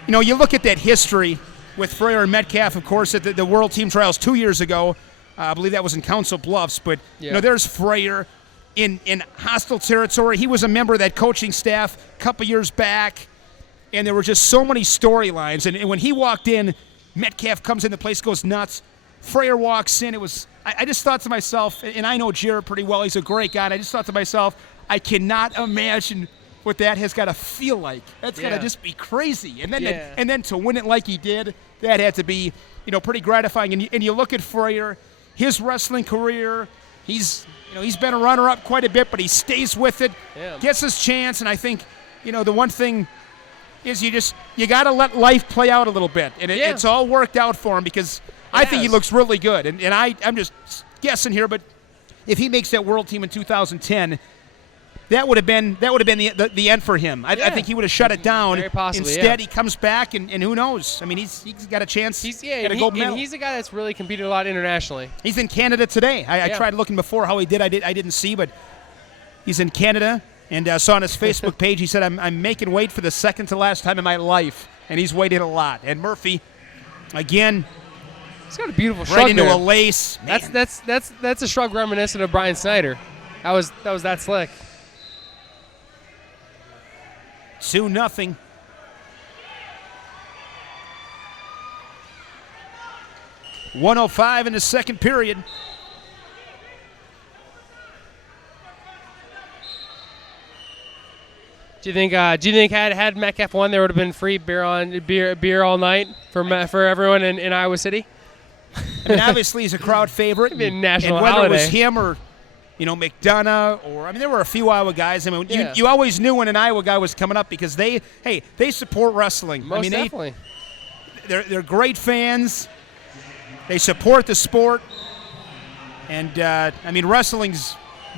know, you look at that history with Freyer and Metcalf, of course, at the World Team Trials 2 years ago. I believe that was in Council Bluffs. But, you know, there's Freyer in hostile territory. He was a member of that coaching staff a couple years back, and there were just so many storylines. And when he walked in, Metcalf comes in, the place goes nuts. Freyer walks in. I just thought to myself, and I know Jared pretty well. He's a great guy. And I just thought to myself, I cannot imagine what that has got to feel like. That's got to just be crazy. And then to win it like he did, that had to be, you know, pretty gratifying. And you look at Freyer, his wrestling career. He's been a runner-up quite a bit, but he stays with it, gets his chance. And I think, you know, the one thing is you got to let life play out a little bit, and it's all worked out for him because. I think he looks really good, and I'm just guessing here, but if he makes that world team in 2010, that would have been the end for him. I think he would have shut it down. Very possibly, Instead, he comes back, and who knows? I mean, he's got a chance at a gold medal. And he's a guy that's really competed a lot internationally. He's in Canada today. I tried looking before how he did. I didn't see, but he's in Canada, and saw on his Facebook page he said, "I'm making weight for the second to last time in my life," and he's waited a lot. And Murphy, again. He's got a beautiful shrug right into there. a lace. Man. That's a shrug reminiscent of Brian Snyder. That was that slick. 2-0. .105 in the second period. Do you think had Metcalf won, there would have been free beer all night for everyone in Iowa City? I mean, obviously he's a crowd favorite. It'd be a national and whether it was holiday. him or, McDonough or, there were a few Iowa guys. I mean, Yeah. you always knew when an Iowa guy was coming up because they support wrestling. Most definitely. They're great fans. They support the sport. And, wrestling's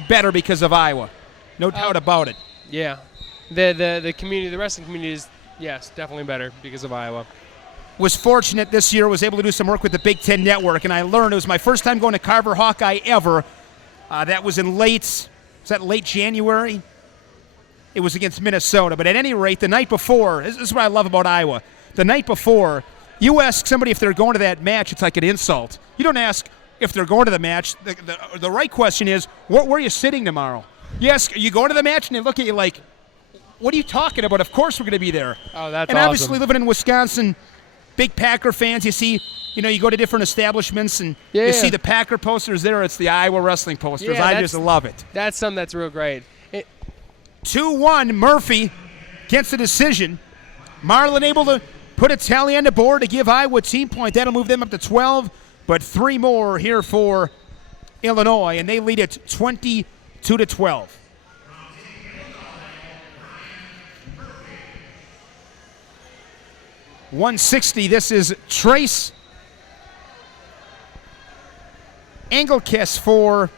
better because of Iowa. No doubt about it. Yeah. The community, the wrestling community is, yes, definitely better because of Iowa. Was fortunate this year, was able to do some work with the Big Ten Network, and I learned it was my first time going to Carver Hawkeye ever. That was in late January? It was against Minnesota. But at any rate, the night before, this is what I love about Iowa. The night before, you ask somebody if they're going to that match, it's like an insult. You don't ask if they're going to the match. The right question is, where are you sitting tomorrow? You ask, are you going to the match? And they look at you like, what are you talking about? Of course we're going to be there. Oh, that's and awesome. Obviously living in Wisconsin, big Packer fans. You see, you go to different establishments and you see the Packer posters there. It's the Iowa wrestling posters. Yeah, I just love it. That's something that's real great. 2-1, Murphy gets a decision. Marlin able to put a tally on the board to give Iowa a team point. That'll move them up to 12, but 3 more here for Illinois, and they lead it 22-12. .160, this is Trace Engelkiss for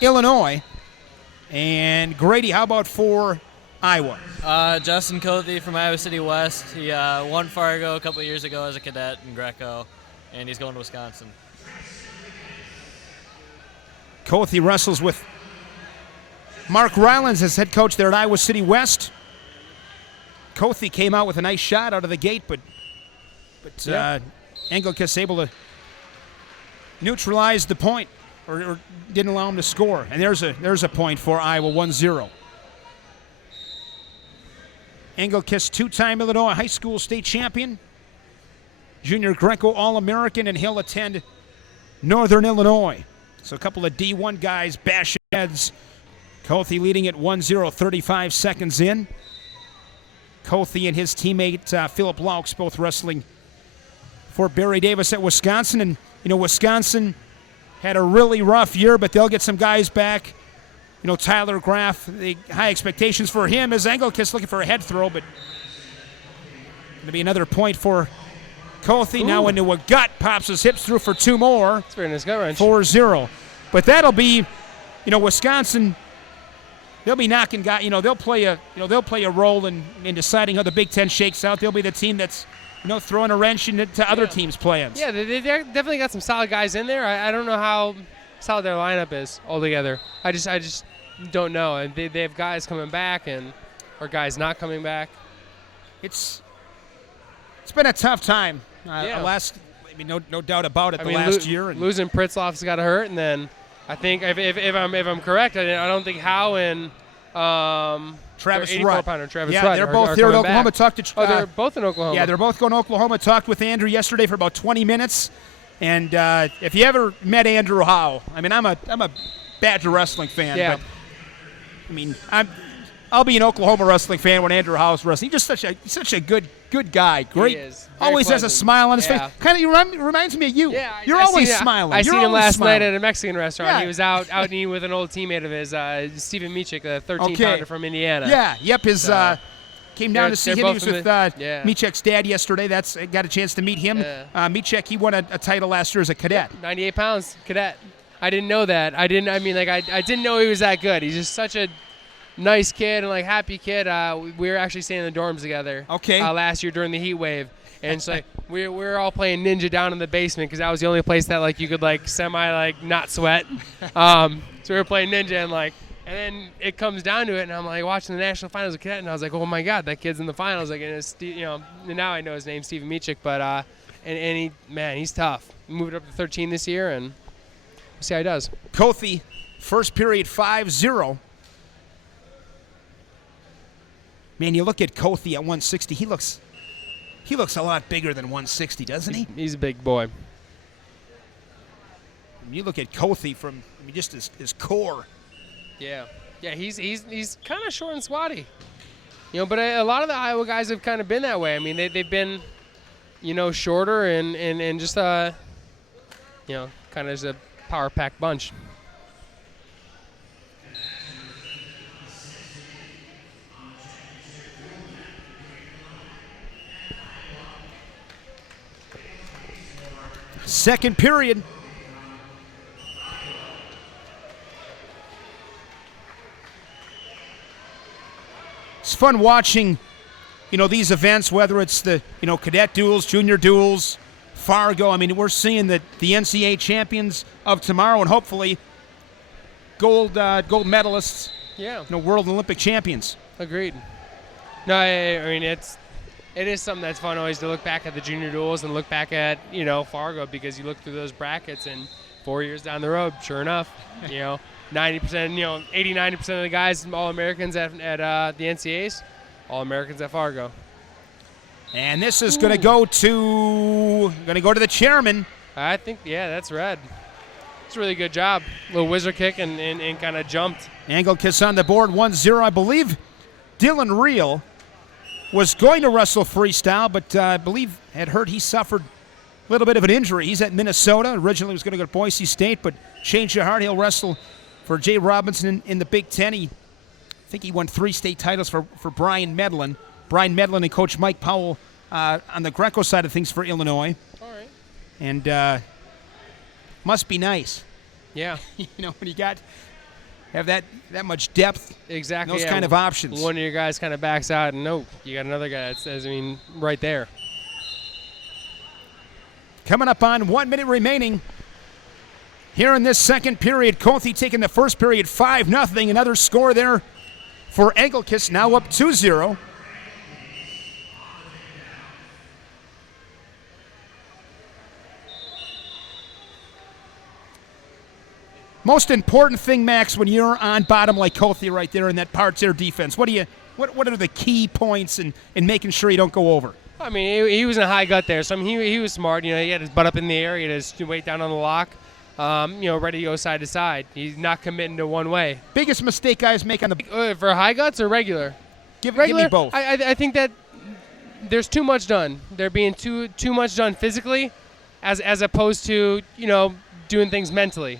Illinois. And Grady, how about for Iowa? Justin Cothe from Iowa City West. He won Fargo a couple of years ago as a cadet in Greco, and he's going to Wisconsin. Cothe wrestles with Mark Rylands as head coach there at Iowa City West. Cothe came out with a nice shot out of the gate, but Engelkiss able to neutralize the point or didn't allow him to score. And there's a point for Iowa, 1-0. Engelkiss, 2-time Illinois high school state champion, junior Greco All-American, and he'll attend Northern Illinois. So a couple of D1 guys bashing heads. Cothe leading at 1-0, 35 seconds in. Cothe and his teammate Philip Laux both wrestling for Barry Davis at Wisconsin. And, Wisconsin had a really rough year, but they'll get some guys back. Tyler Graff, the high expectations for him as Engelkiss looking for a head throw, but going to be another point for Cothe. Now into a gut, pops his hips through for 2 more. That's a very nice gut wrench. 4-0. But that'll be, Wisconsin. They'll be knocking guys. They'll play a role in deciding how the Big Ten shakes out. They'll be the team that's, throwing a wrench into other teams' plans. Yeah, they definitely got some solid guys in there. I don't know how solid their lineup is altogether. I just don't know. And they have guys coming back or guys not coming back. It's been a tough time. Yeah. No doubt about it. Last year and losing Pritzloff's got to hurt, and then I think if I'm correct, I don't think Howe and Travis 84-pounder Travis yeah, Rudd they're are both here in coming Oklahoma. back. They're both in Oklahoma. Yeah, they're both going to Oklahoma. Talked with Andrew yesterday for about 20 minutes. And if you ever met Andrew Howe, I'm a Badger wrestling fan. Yeah. But, I'll be an Oklahoma wrestling fan when Andrew Howe's wrestling. He's just such a good guy. Great. He is. Very always has a pleasant. smile on his Yeah. face. Kind of reminds me of you. Yeah, You're always smiling. I seen him last night at a Mexican restaurant. Yeah. He was out eating with an old teammate of his, Stephen Michik, a 13-pounder from Indiana. Yeah. Yep. His came down to see him. He was with Michek's dad yesterday. Got a chance to meet him. Yeah. Michek, he won a title last year as a cadet. 98 pounds, cadet. I didn't know that. I didn't know he was that good. He's just such a nice kid and happy kid. We were actually staying in the dorms together. Okay. Last year during the heat wave, and so we were all playing Ninja down in the basement because that was the only place that you could semi not sweat. So we were playing Ninja and then it comes down to it, and I'm watching the national finals of cadet, and I was like, oh my God, that kid's in the finals. And it's now I know his name, Stephen Michik, but he's tough. He moved up to 13 this year, and we'll see how he does. Cothe, first period 5-0. Man, you look at Cothe at 160. He looks a lot bigger than 160, doesn't he? He's a big boy. You look at Cothe from just his core. Yeah, he's kind of short and swatty, But a lot of the Iowa guys have kind of been that way. They've been, shorter and just kind of as a power pack bunch. Second period. It's fun watching, these events, whether it's the, cadet duels, junior duels, Fargo. I mean, we're seeing the NCAA champions of tomorrow and hopefully gold medalists, world and Olympic champions. Agreed. No, I mean, it is something that's fun always to look back at the junior duels and look back at, Fargo, because you look through those brackets and 4 years down the road, sure enough, 90%, 80-90% of the guys All-Americans at the NCAAs, All-Americans at Fargo. And this is going to go to the chairman. I think, that's red. It's a really good job. Little whizzer kick and kind of jumped. Engelkis on the board, 1-0. I believe Dylan Reel was going to wrestle freestyle, but I believe had heard he suffered a little bit of an injury. He's at Minnesota. Originally was going to go to Boise State, but changed of heart. He'll wrestle for Jay Robinson in the Big Ten. I think he won 3 state titles for Brian Medlin. Brian Medlin and Coach Mike Powell on the Greco side of things for Illinois. All right. And must be nice. Yeah. When you have that much depth. Exactly. Those kind of options. One of your guys kind of backs out, and you got another guy that's, right there. Coming up on 1 minute remaining. Here in this second period, Kothi taking the first period 5-0. Another score there for Engelkis, now up 2-0. Most important thing, Max, when you're on bottom like Kothi right there in that parterre defense, what are the key points in making sure you don't go over? I mean, he was in a high gut there, so he was smart. He had his butt up in the air, he had his weight down on the lock, ready to go side to side. He's not committing to one way. Biggest mistake guys make on the for high guts or regular? Give me both. I think that there's too much done. There being too much done physically, as opposed to doing things mentally.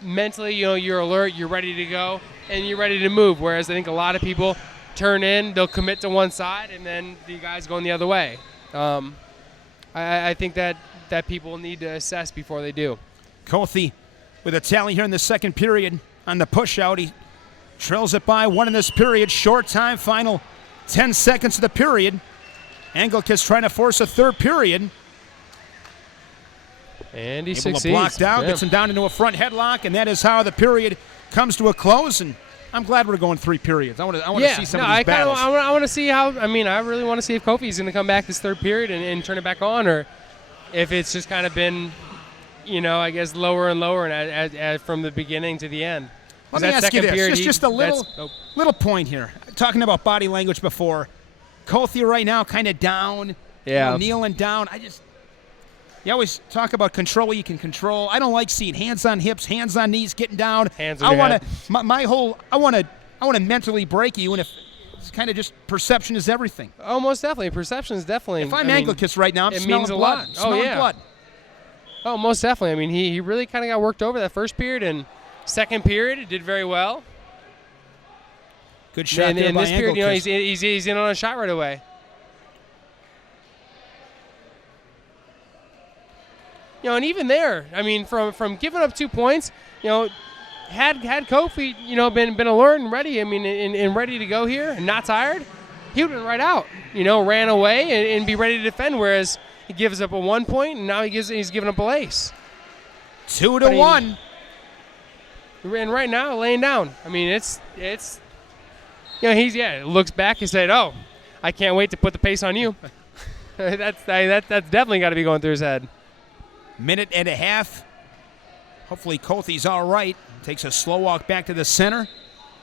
Mentally, you're alert, you're ready to go, and you're ready to move. Whereas I think a lot of people turn in, they'll commit to one side, and then the guys going the other way. I think that people need to assess before they do. Kothi with a tally here in the second period on the push out. He trails it by 1 in this period. Short time, final 10 seconds of the period. Engelkis trying to force a third period. And he able succeeds. to block down, gets him down into a front headlock, and that is how the period comes to a close. And I'm glad we're going 3 periods. I want to see some of these battles. I want to see how. I really want to see if Kofi's going to come back this third period and turn it back on, or if it's just kind of been, I guess lower and lower and from the beginning to the end. Let me ask you this, just a little point here. Talking about body language before, Kothi right now kind of down, kneeling down. You always talk about control you can control. I don't like seeing hands on hips, hands on knees, getting down. I want to mentally break you, and if it's kind of just perception is everything. Oh, most definitely. Perception is definitely. If I'm Engelkis right now, I'm smelling blood. Blood. Oh, most definitely. He really kind of got worked over that first period, and second period he did very well. Good shot there by this period, Engelkis. he's in on a shot right away. And even there, from giving up 2 points, had Kofi, been alert and ready, and ready to go here and not tired, he would have been right out, ran away and be ready to defend. Whereas he gives up a 1 point, and now he's giving up a lace. 2-1. And right now, laying down. It's looks back and said, "Oh, I can't wait to put the pace on you." that's definitely got to be going through his head. Minute and a half. Hopefully Kothi's all right. Takes a slow walk back to the center,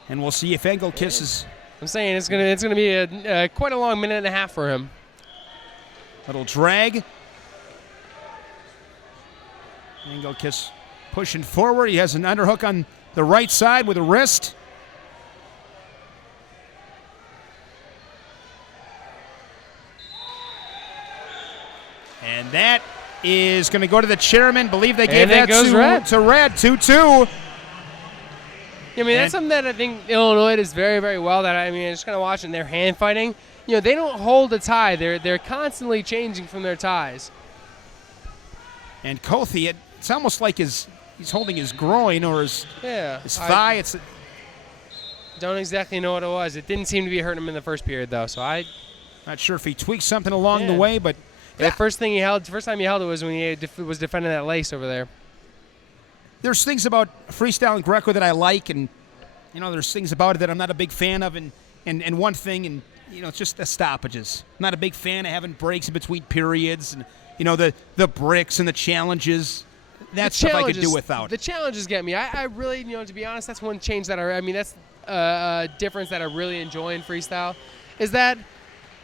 and we'll see if Engelkis is. I'm saying it's gonna be quite a long minute and a half for him. Little drag. Engelkis pushing forward. He has an underhook on the right side with a wrist. And that is going to go to the chairman. Believe they gave And it that goes red. to red. 2-2. I mean, that's something that I think Illinois does very, very well. That I mean, just kind of watching their hand fighting. You know, they don't hold a tie. They're constantly changing from their ties. And Kothi, it's almost like he's holding his groin or his thigh. It's don't exactly know what it was. It didn't seem to be hurting him in the first period, though. So I'm not sure if he tweaked something along the way, but the first time he held it was when he was defending that lace over there. There's things about freestyle and Greco that I like, and there's things about it that I'm not a big fan of, and one thing, and it's just the stoppages. I'm not a big fan of having breaks in between periods, and the bricks and the challenges. That stuff I could do without. The challenges get me. I really, to be honest, that's one change that that's a difference that I really enjoy in freestyle, is that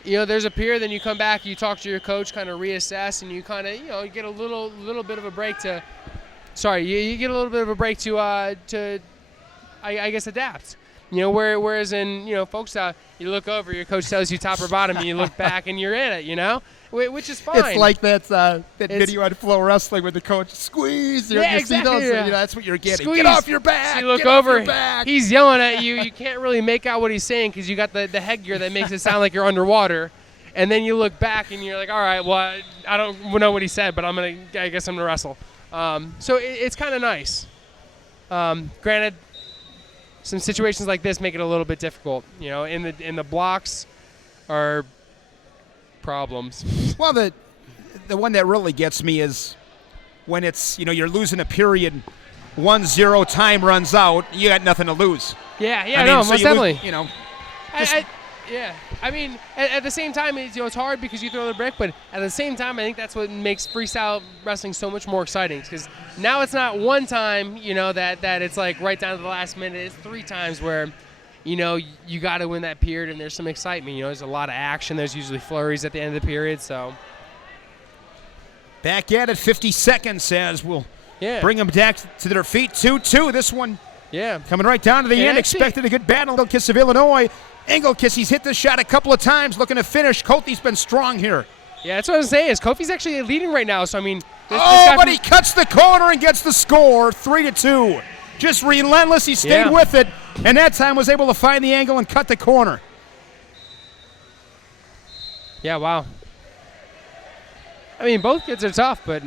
there's a period, then you come back, you talk to your coach, kind of reassess, and you kind of you get a little bit of a break to. Sorry, you get a little bit of a break to I guess adapt. Whereas in folks, you look over, your coach tells you top or bottom, and you look back and you're in it. Which is fine. It's like that video on Flow Wrestling with the coach squeeze. You exactly. See those, that's what you're getting. Squeeze. Get off your back. So you look over, he's yelling at you. You can't really make out what he's saying because you got the headgear that makes it sound like you're underwater. And then you look back and you're like, all right, well, I don't know what he said, but I guess I'm gonna wrestle. So it's kind of nice. Granted, some situations like this make it a little bit difficult. In the blocks are problems. Well, the one that really gets me is when it's you're losing a period, 1-0, time runs out, you got nothing to lose. Most definitely. Yeah. I mean, at the same time, it's hard because you throw the brick, but at the same time, I think that's what makes freestyle wrestling so much more exciting. Because now it's not one time, that it's like right down to the last minute. It's 3 times where, you got to win that period, and there's some excitement. There's a lot of action. There's usually flurries at the end of the period. So back at it, 50 seconds as we'll bring them back to their feet. 2-2. This one coming right down to the end. Expected a good battle. Engelkiss of Illinois. Engelkiss, he's hit this shot a couple of times, looking to finish. Kothi's been strong here. Yeah, that's what I was saying. Kofi's actually leading right now. So I mean, but he cuts the corner and gets the score, 3-2. Just relentless. He stayed with it, and that time was able to find the angle and cut the corner. Yeah, wow. I mean, both kids are tough, but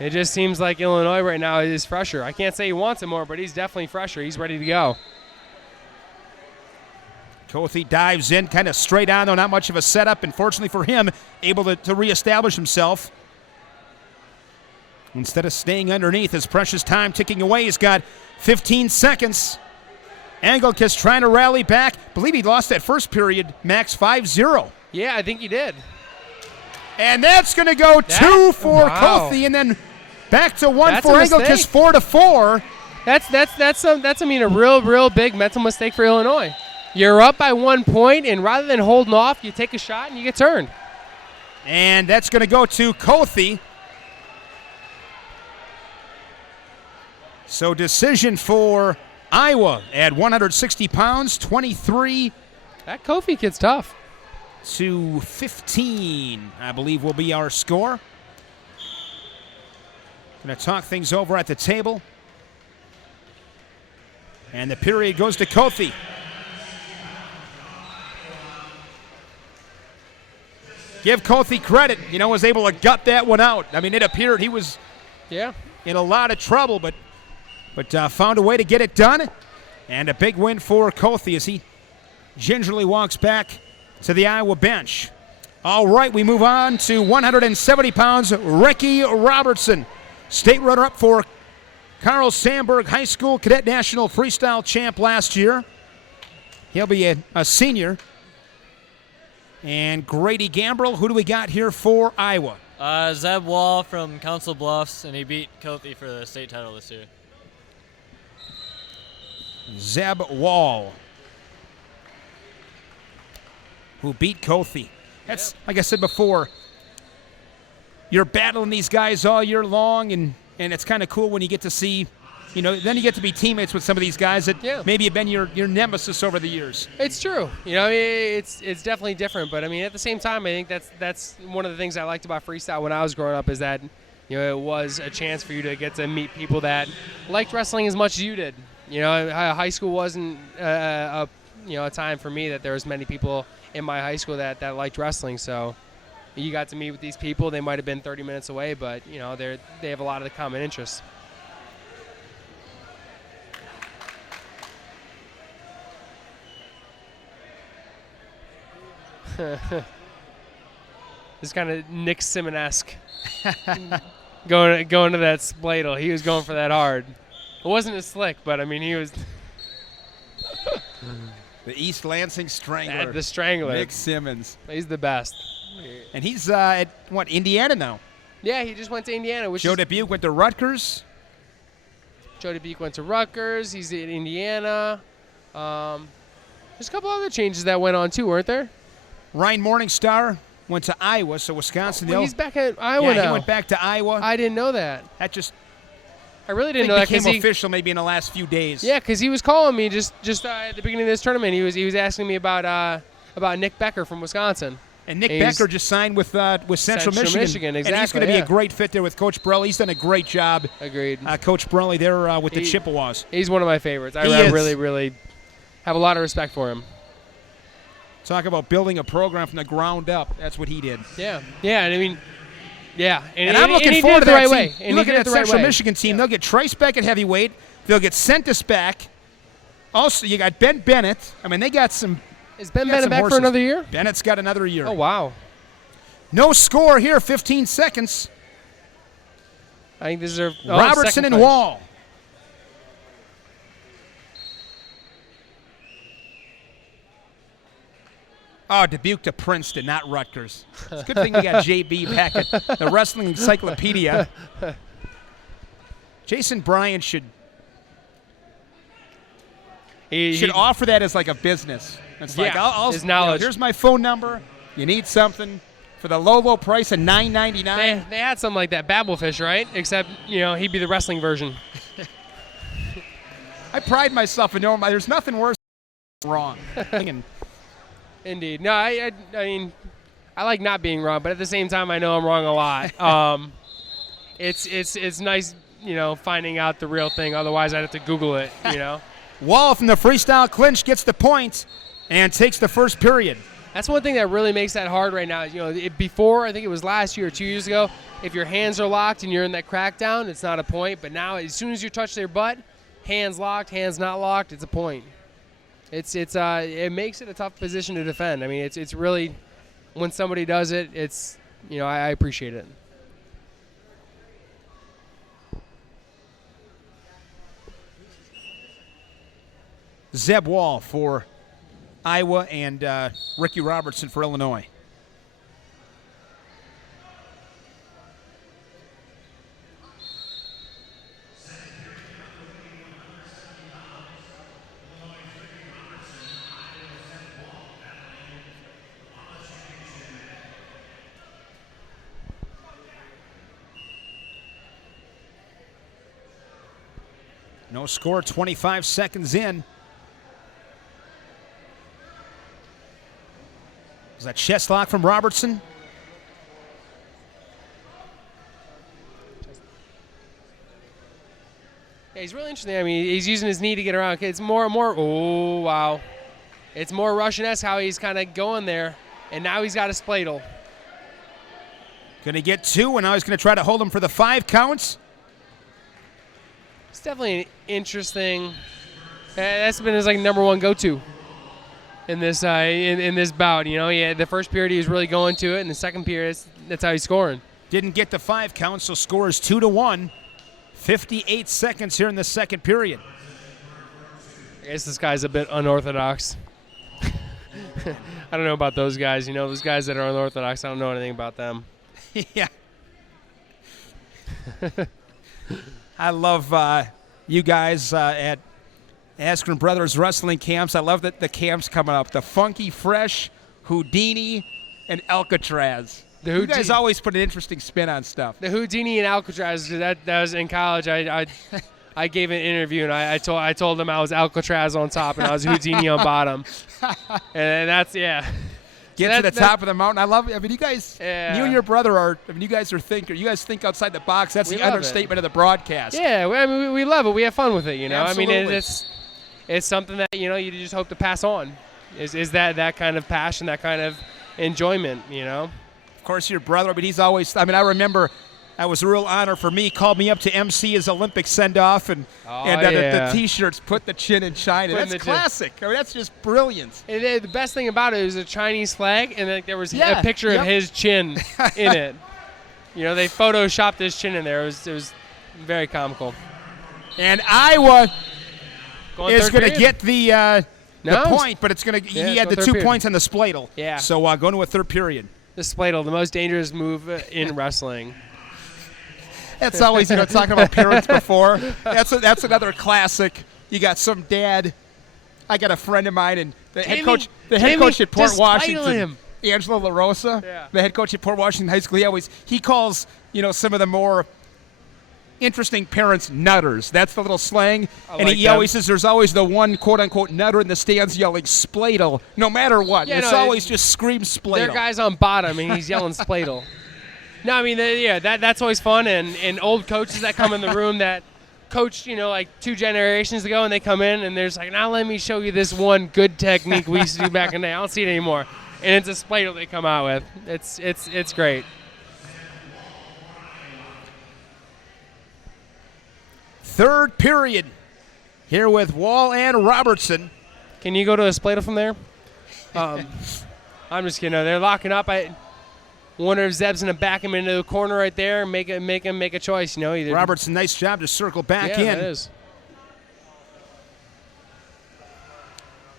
it just seems like Illinois right now is fresher. I can't say he wants it more, but he's definitely fresher. He's ready to go. Kothi dives in, kind of straight on, though not much of a setup. And fortunately for him, able to reestablish himself. Instead of staying underneath, his precious time ticking away. He's got 15 seconds. Engelkiss trying to rally back. I believe he lost that first period, Max 5-0. Yeah, I think he did. And that's going to go 2 for Kothi, and then back to 1 for Engelkiss, 4-4. That's a real big mental mistake for Illinois. You're up by 1 point, and rather than holding off, you take a shot and you get turned. And that's going to go to Kothi. So decision for Iowa at 160 pounds, 23. That Kofi kid's tough. To 15, I believe, will be our score. Going to talk things over at the table. And the period goes to Kothi. Give Kothi credit, was able to gut that one out. I mean, it appeared he was in a lot of trouble, but found a way to get it done. And a big win for Kothi as he gingerly walks back to the Iowa bench. All right, we move on to 170 pounds, Ricky Robertson. State runner-up for Carl Sandburg High School Cadet National Freestyle Champ last year. He'll be a senior. And Grady Gambrell, who do we got here for Iowa? Zeb Wall from Council Bluffs, and he beat Kothi for the state title this year. Zeb Wall, who beat Kothi. That's, like I said before, you're battling these guys all year long, and it's kind of cool when you get to see, then you get to be teammates with some of these guys that maybe have been your nemesis over the years. It's true. It's definitely different. But I mean, at the same time, I think that's one of the things I liked about freestyle when I was growing up is that it was a chance for you to get to meet people that liked wrestling as much as you did. High school wasn't a time for me that there was many people in my high school that liked wrestling. So you got to meet with these people. They might have been 30 minutes away, but they have a lot of the common interests. It's kind of Nick Simon-esque. going to that spladle. He was going for that hard. It wasn't as slick, but I mean, he was. The East Lansing Strangler. The Strangler. Nick Simmons. He's the best. And he's at, Indiana now? Yeah, he just went to Indiana. Joe Dubuque went to Rutgers. Joe Dubuque went to Rutgers. He's in Indiana. There's a couple other changes that went on, too, weren't there? Ryan Morningstar went to Iowa, so Wisconsin. He's back at Iowa now. He went back to Iowa. I didn't know that. I really didn't know that because he became official maybe in the last few days. Yeah, because he was calling me just at the beginning of this tournament. He was asking me about Nick Becker from Wisconsin. And Nick Becker just signed with Central Michigan. Exactly, and he's going to be a great fit there with Coach Brelly. He's done a great job. Agreed. Coach Brelly there with the Chippewas. He's one of my favorites. I really, really have a lot of respect for him. Talk about building a program from the ground up. That's what he did. Yeah. Yeah, and I mean, yeah. And I'm looking forward to that team. Way. You look at that Central Michigan team, they'll get Trice Beck at heavyweight. They'll get Sentis back. Also, you got Ben Bennett. I mean, they got some. Is Ben Bennett back for another year? Bennett's got another year. Oh, wow. No score here, 15 seconds. I think this is Robertson and Wall. Oh, Dubuque to Princeton, not Rutgers. It's a good thing we got JB back at the Wrestling Encyclopedia. Jason Bryan should offer that as like a business. It's like, his knowledge. Here's my phone number. You need something for the low price of $9.99. They had something like that, Babelfish, right? Except, he'd be the wrestling version. I pride myself in knowing there's nothing worse than wrong. Indeed. No, I mean, I like not being wrong, but at the same time, I know I'm wrong a lot. It's nice, finding out the real thing. Otherwise, I'd have to Google it, Wall from the freestyle clinch gets the point and takes the first period. That's one thing that really makes that hard right now. Before, I think it was last year or 2 years ago, if your hands are locked and you're in that crackdown, it's not a point. But now, as soon as you touch their butt, hands locked, hands not locked, it's a point. It makes it a tough position to defend. I mean, it's really, when somebody does it, it's, I appreciate it. Zeb Wall for Iowa and Ricky Robertson for Illinois. No score, 25 seconds in. Is that chest lock from Robertson? Yeah, he's really interesting. I mean, he's using his knee to get around. It's more and more. Oh, wow. It's more Russian-esque how he's kind of going there. And now he's got a spladle. Going to get two, and now he's going to try to hold him for the 5 counts. It's definitely an interesting. That's been his number one go-to in this in this bout. The first period he was really going to it, and the second period that's how he's scoring. Didn't get the 5 count, so score is 2-1. 58 seconds here in the second period. I guess this guy's a bit unorthodox. I don't know about those guys. Those guys that are unorthodox, I don't know anything about them. Yeah. I love you guys at Askren Brothers Wrestling Camps. I love that the camps coming up. The Funky Fresh, Houdini, and Alcatraz. You guys always put an interesting spin on stuff. The Houdini and Alcatraz, that was in college. I I gave an interview and I told him I was Alcatraz on top and I was Houdini on bottom. And that's Get to the top of the mountain. I love it. I mean, you guys, Yeah. you and your brother are. I mean, you guys are thinkers. You guys think outside the box. That's We the love understatement of the broadcast. Yeah, I mean, we love it. We have fun with it, you know. I mean, Absolutely. it's something that, you know, you just hope to pass on. Is that kind of passion, that kind of enjoyment, you know? Of course, your brother, but he's always. I mean, I remember. That was a real honor for me. He called me up to MC his Olympic send-off, and the T-shirts put the chin in China. Put in That's the chin. classic. I mean, that's just brilliant. And the best thing about it was a Chinese flag, and like, there was Yeah, a picture yep. of his chin in it. You know, they photoshopped his chin in there. It was very comical. And Iowa is third going to period? get the No. point, but it's going to. Yeah, He had it's the going 2 third points on the spladle. Yeah. So going to a third period. The spladle, the most dangerous move in wrestling. That's always, talking about parents before. That's another classic. You got some dad. I got a friend of mine, and the head coach at Port just Washington, spladle him. Angelo La Rosa, Yeah. the head coach at Port Washington High School. He calls some of the more interesting parents nutters. That's the little slang. I And like he that. always says there's always the one quote unquote nutter in the stands yelling spladle, no matter what. Yeah, It's no, always just scream spladle. There are guys on bottom, and he's yelling spladle. No, I mean, that's always fun. And old coaches that come in the room that coached, like 2 generations ago, and they come in, and they're just like, now let me show you this one good technique we used to do back in the day. I don't see it anymore. And it's a spladle they come out with. It's great. Third period here with Wall and Robertson. Can you go to a spladle from there? I'm just kidding. No, they're locking up. I wonder if Zeb's going to back him into the corner right there and make him make a choice. Either. Robertson, nice job to circle back Yeah, in. that is.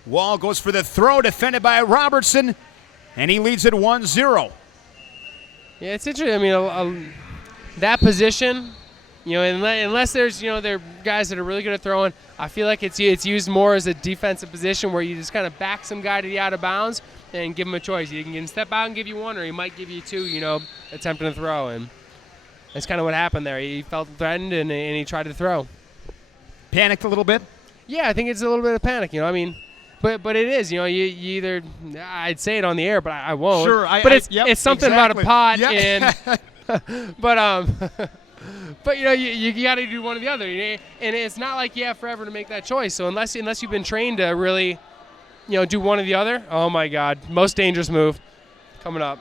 Wall goes for the throw, defended by Robertson, and he leads it 1-0. Yeah, it's interesting. I mean, that position, unless there's, there are guys that are really good at throwing, I feel like it's used more as a defensive position where you just kind of back some guy to the out of bounds and give him a choice. You can step out and give you one, or he might give you 2, attempting to throw. And that's kind of what happened there. He felt threatened, and he tried to throw. Panicked a little bit? Yeah, I think it's a little bit of panic, But it is, you either, I'd say it on the air, but I won't. Sure, but it's something exactly. about a pot, Yeah. and but you got to do one or the other, and it's not like you have forever to make that choice. So unless you've been trained to really, do one or the other, oh my God, most dangerous move coming up.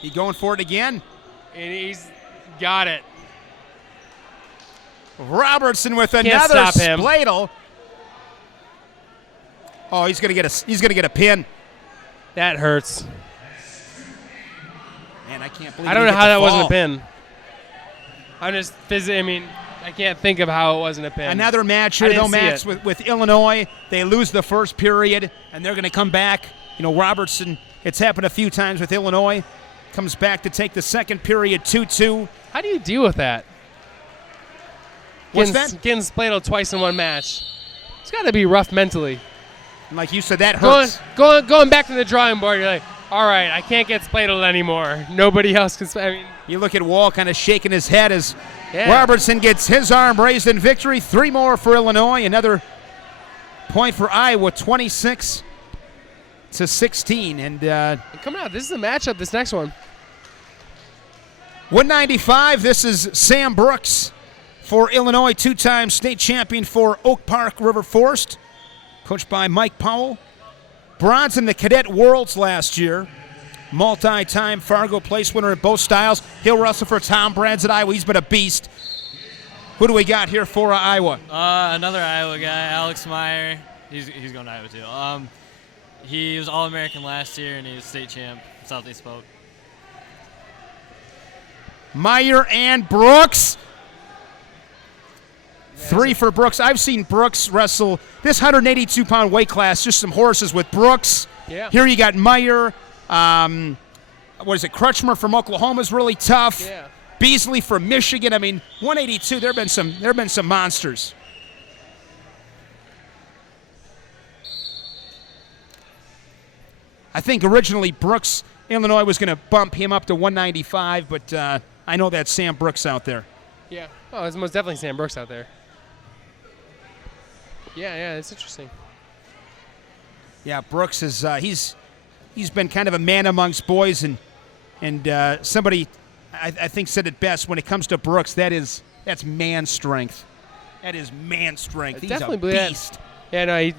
He going for it again. And he's got it. Robertson with Can't another stop him. spladle. Oh, he's gonna get a pin. That hurts. Man, I can't believe. I don't he know hit how the that wasn't a fall. pin. I'm just I can't think of how it wasn't a pin. Another match I here, didn't though, see Max, it. with Illinois. They lose the first period, and they're going to come back. Robertson, it's happened a few times with Illinois, comes back to take the second period 2-2. How do you deal with that? What's Getting that? Getting spladled twice in one match. It's got to be rough mentally. And like you said, that hurts. Going back to the drawing board, you're like, all right, I can't get spladled anymore. Nobody else can. You look at Wall kind of shaking his head as Yeah. Robertson gets his arm raised in victory. 3 more for Illinois. Another point for Iowa, 26-16. And Coming out, this is a matchup, this next one. 195, this is Sam Brooks for Illinois, 2-time state champion for Oak Park River Forest, coached by Mike Powell. Bronze in the Cadet Worlds last year. Multi-time Fargo place winner at both styles. He'll wrestle for Tom Brands at Iowa. He's been a beast. Who do we got here for Iowa? Another Iowa guy, Alex Meyer. He's going to Iowa too. He was All-American last year, and he was state champ, Southeast Spoke. Meyer and Brooks. 3 for Brooks. I've seen Brooks wrestle this 182-pound weight class, just some horses with Brooks. Yeah. Here you got Meyer. Crutchmer from Oklahoma is really tough. Yeah. Beasley from Michigan. 182. There have been some monsters. I think originally Brooks, Illinois was going to bump him up to 195, but I know that's Sam Brooks out there. Yeah. Oh, it's most definitely Sam Brooks out there. Yeah, it's interesting. Yeah, Brooks is he's been kind of a man amongst boys, and somebody I think said it best when it comes to Brooks. That's man strength. That is man strength. He's a beast. Yeah, no, he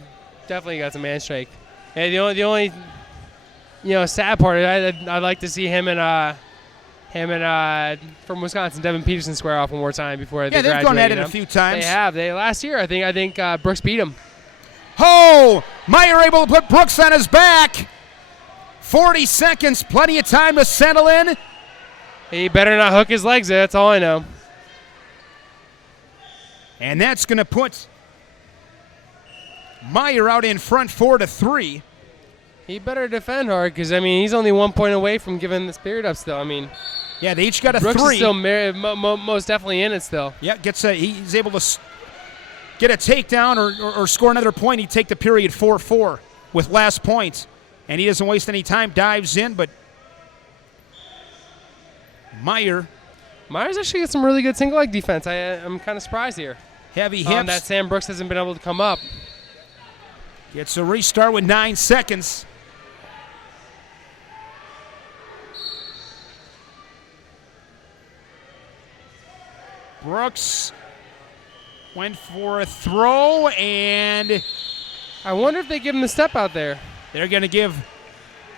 definitely got some man strength. Yeah, the only sad part is I'd like to see him and from Wisconsin, Devin Peterson square off one more time before they graduate. Yeah, they've gone at it a few times. They have. Last year, I think Brooks beat him. Oh, Meyer able to put Brooks on his back. 40 seconds, plenty of time to settle in. He better not hook his legs. That's all I know. And that's going to put Meyer out in front 4-3. He better defend hard because, he's only 1 point away from giving the spirit up still. Yeah, they each got a Brooks 3. Is still most definitely in it still. Yeah, he's able to get a takedown or score another point. He'd take the period 4-4 with last point. And he doesn't waste any time, dives in, but Myers actually got some really good single leg defense. I'm kind of surprised here. Heavy hips. That Sam Brooks hasn't been able to come up. Gets a restart with 9 seconds. Brooks went for a throw, and I wonder if they give him the step out there. They're going to give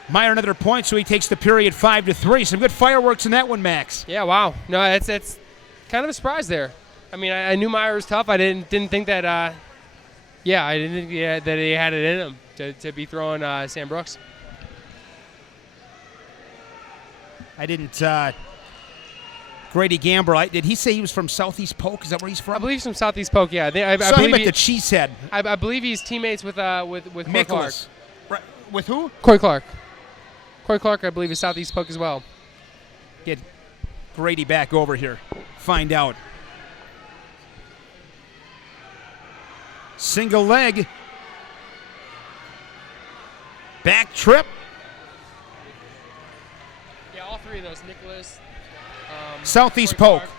Meyer another point, so he takes the period 5-3. Some good fireworks in that one, Max. Yeah, wow. No, it's kind of a surprise there. I knew Meyer was tough. I didn't think that. I didn't think that he had it in him to be throwing Sam Brooks. I didn't. Grady Gamble. Did he say he was from Southeast Polk? Is that where he's from? I believe he's from Southeast Polk. Yeah, I saw believe him at the Cheesehead. I believe he's teammates with Corey Clark. Right. With who? Corey Clark. Corey Clark, I believe, is Southeast Polk as well. Get Grady back over here. Find out. Single leg. Back trip. Yeah, all three of those. Nicholas. Southeast Corey Polk. Clark,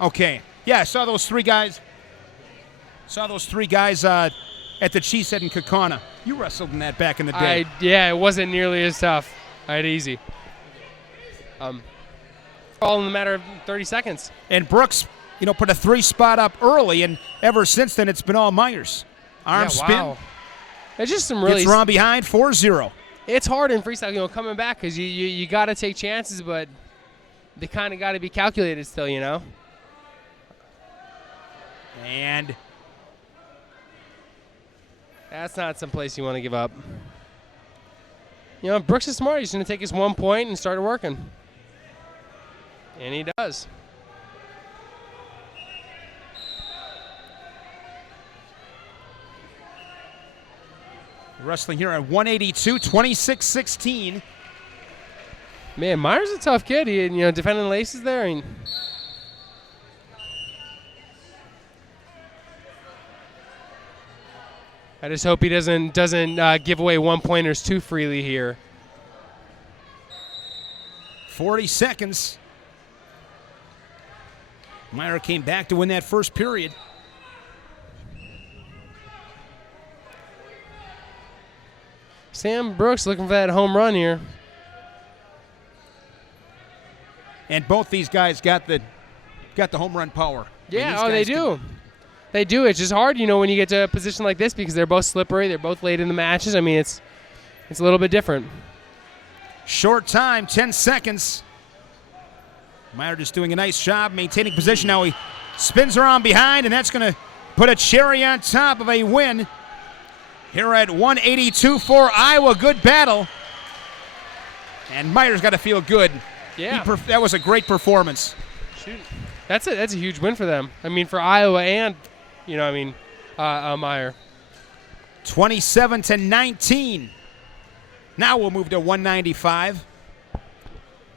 Okay. Yeah, I saw those three guys. At the Cheesehead in Kaukauna. You wrestled in that back in the day. It wasn't nearly as tough. I had it easy. All in a matter of 30 seconds. And Brooks, put a 3 spot up early, and ever since then it's been all Myers. Arm spin. Wow. It's just some really. Gets Ron behind 4-0. It's hard in freestyle, coming back because you got to take chances, but they kind of got to be calculated still, And that's not some place you want to give up. Brooks is smart. He's going to take his 1 point and start working. And he does. Wrestling here at 182, 26-16. Man, Meyer's a tough kid. He, defending laces there. I just hope he doesn't give away 1-pointers too freely here. 40 seconds. Meyer came back to win that first period. Sam Brooks looking for that home run here. And both these guys got the home run power. Yeah, they do. They do. It's just hard, when you get to a position like this because they're both slippery. They're both late in the matches. It's a little bit different. Short time, 10 seconds. Meyer just doing a nice job maintaining position. Now he spins around behind, and that's going to put a cherry on top of a win here at 182 for Iowa. Good battle. And Meyer's got to feel good. Yeah. That was a great performance. Shoot. That's a huge win for them. For Iowa and, Meyer. 27-19. Now we'll move to 195.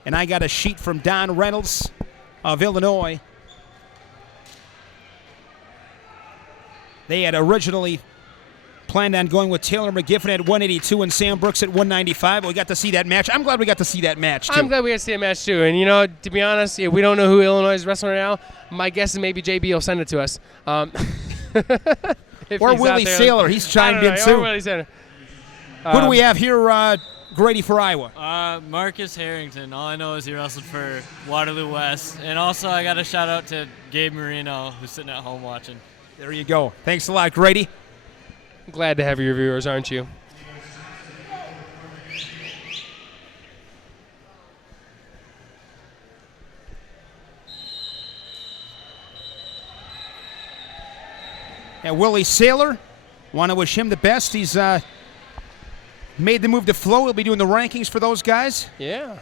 And I got a sheet from Don Reynolds of Illinois. They had originally planned on going with Taylor McGiffin at 182 and Sam Brooks at 195. We got to see that match. I'm glad we got to see that match, too. I'm glad we got to see that match, too. And, to be honest, we don't know who Illinois is wrestling right now. My guess is maybe JB will send it to us. If Or he's Willie out there. Saylor. He's chimed I don't in know, too. Or Willie Saylor. Who do we have here, Grady, for Iowa? Marcus Harrington. All I know is he wrestled for Waterloo West. And also, I got a shout out to Gabe Marino, who's sitting at home watching. There you go. Thanks a lot, Grady. Glad to have your viewers, aren't you? And Willie Saylor, want to wish him the best. He's made the move to Flow. He'll be doing the rankings for those guys. Yeah.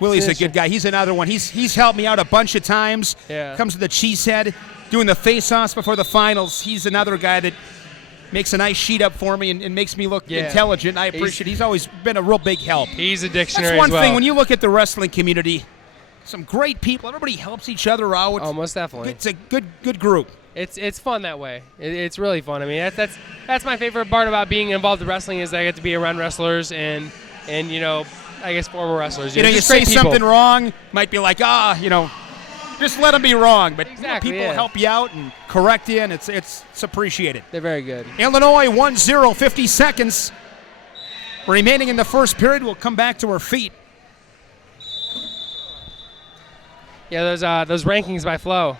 Willie's a Finisher. good guy. He's another one. He's helped me out a bunch of times. Yeah. Comes to the Cheesehead, doing the face-offs before the finals. He's another guy that makes a nice sheet up for me and makes me look Yeah. intelligent. I appreciate it. He's always been a real big help. He's a dictionary That's one as well. thing when you look at the wrestling community. Some great people. Everybody helps each other out. Oh, most definitely. It's a good group. It's fun that way. It's really fun. I mean, that's my favorite part about being involved in wrestling is that I get to be around wrestlers and you know, I guess former wrestlers. You know, you just say great people. something wrong, might be like, just let them be wrong. But Exactly, people yeah. help you out and correct you, and it's appreciated. They're very good. Illinois 1-0, 50 seconds remaining in the first period. We'll come back to our feet. Yeah, those rankings by Flo.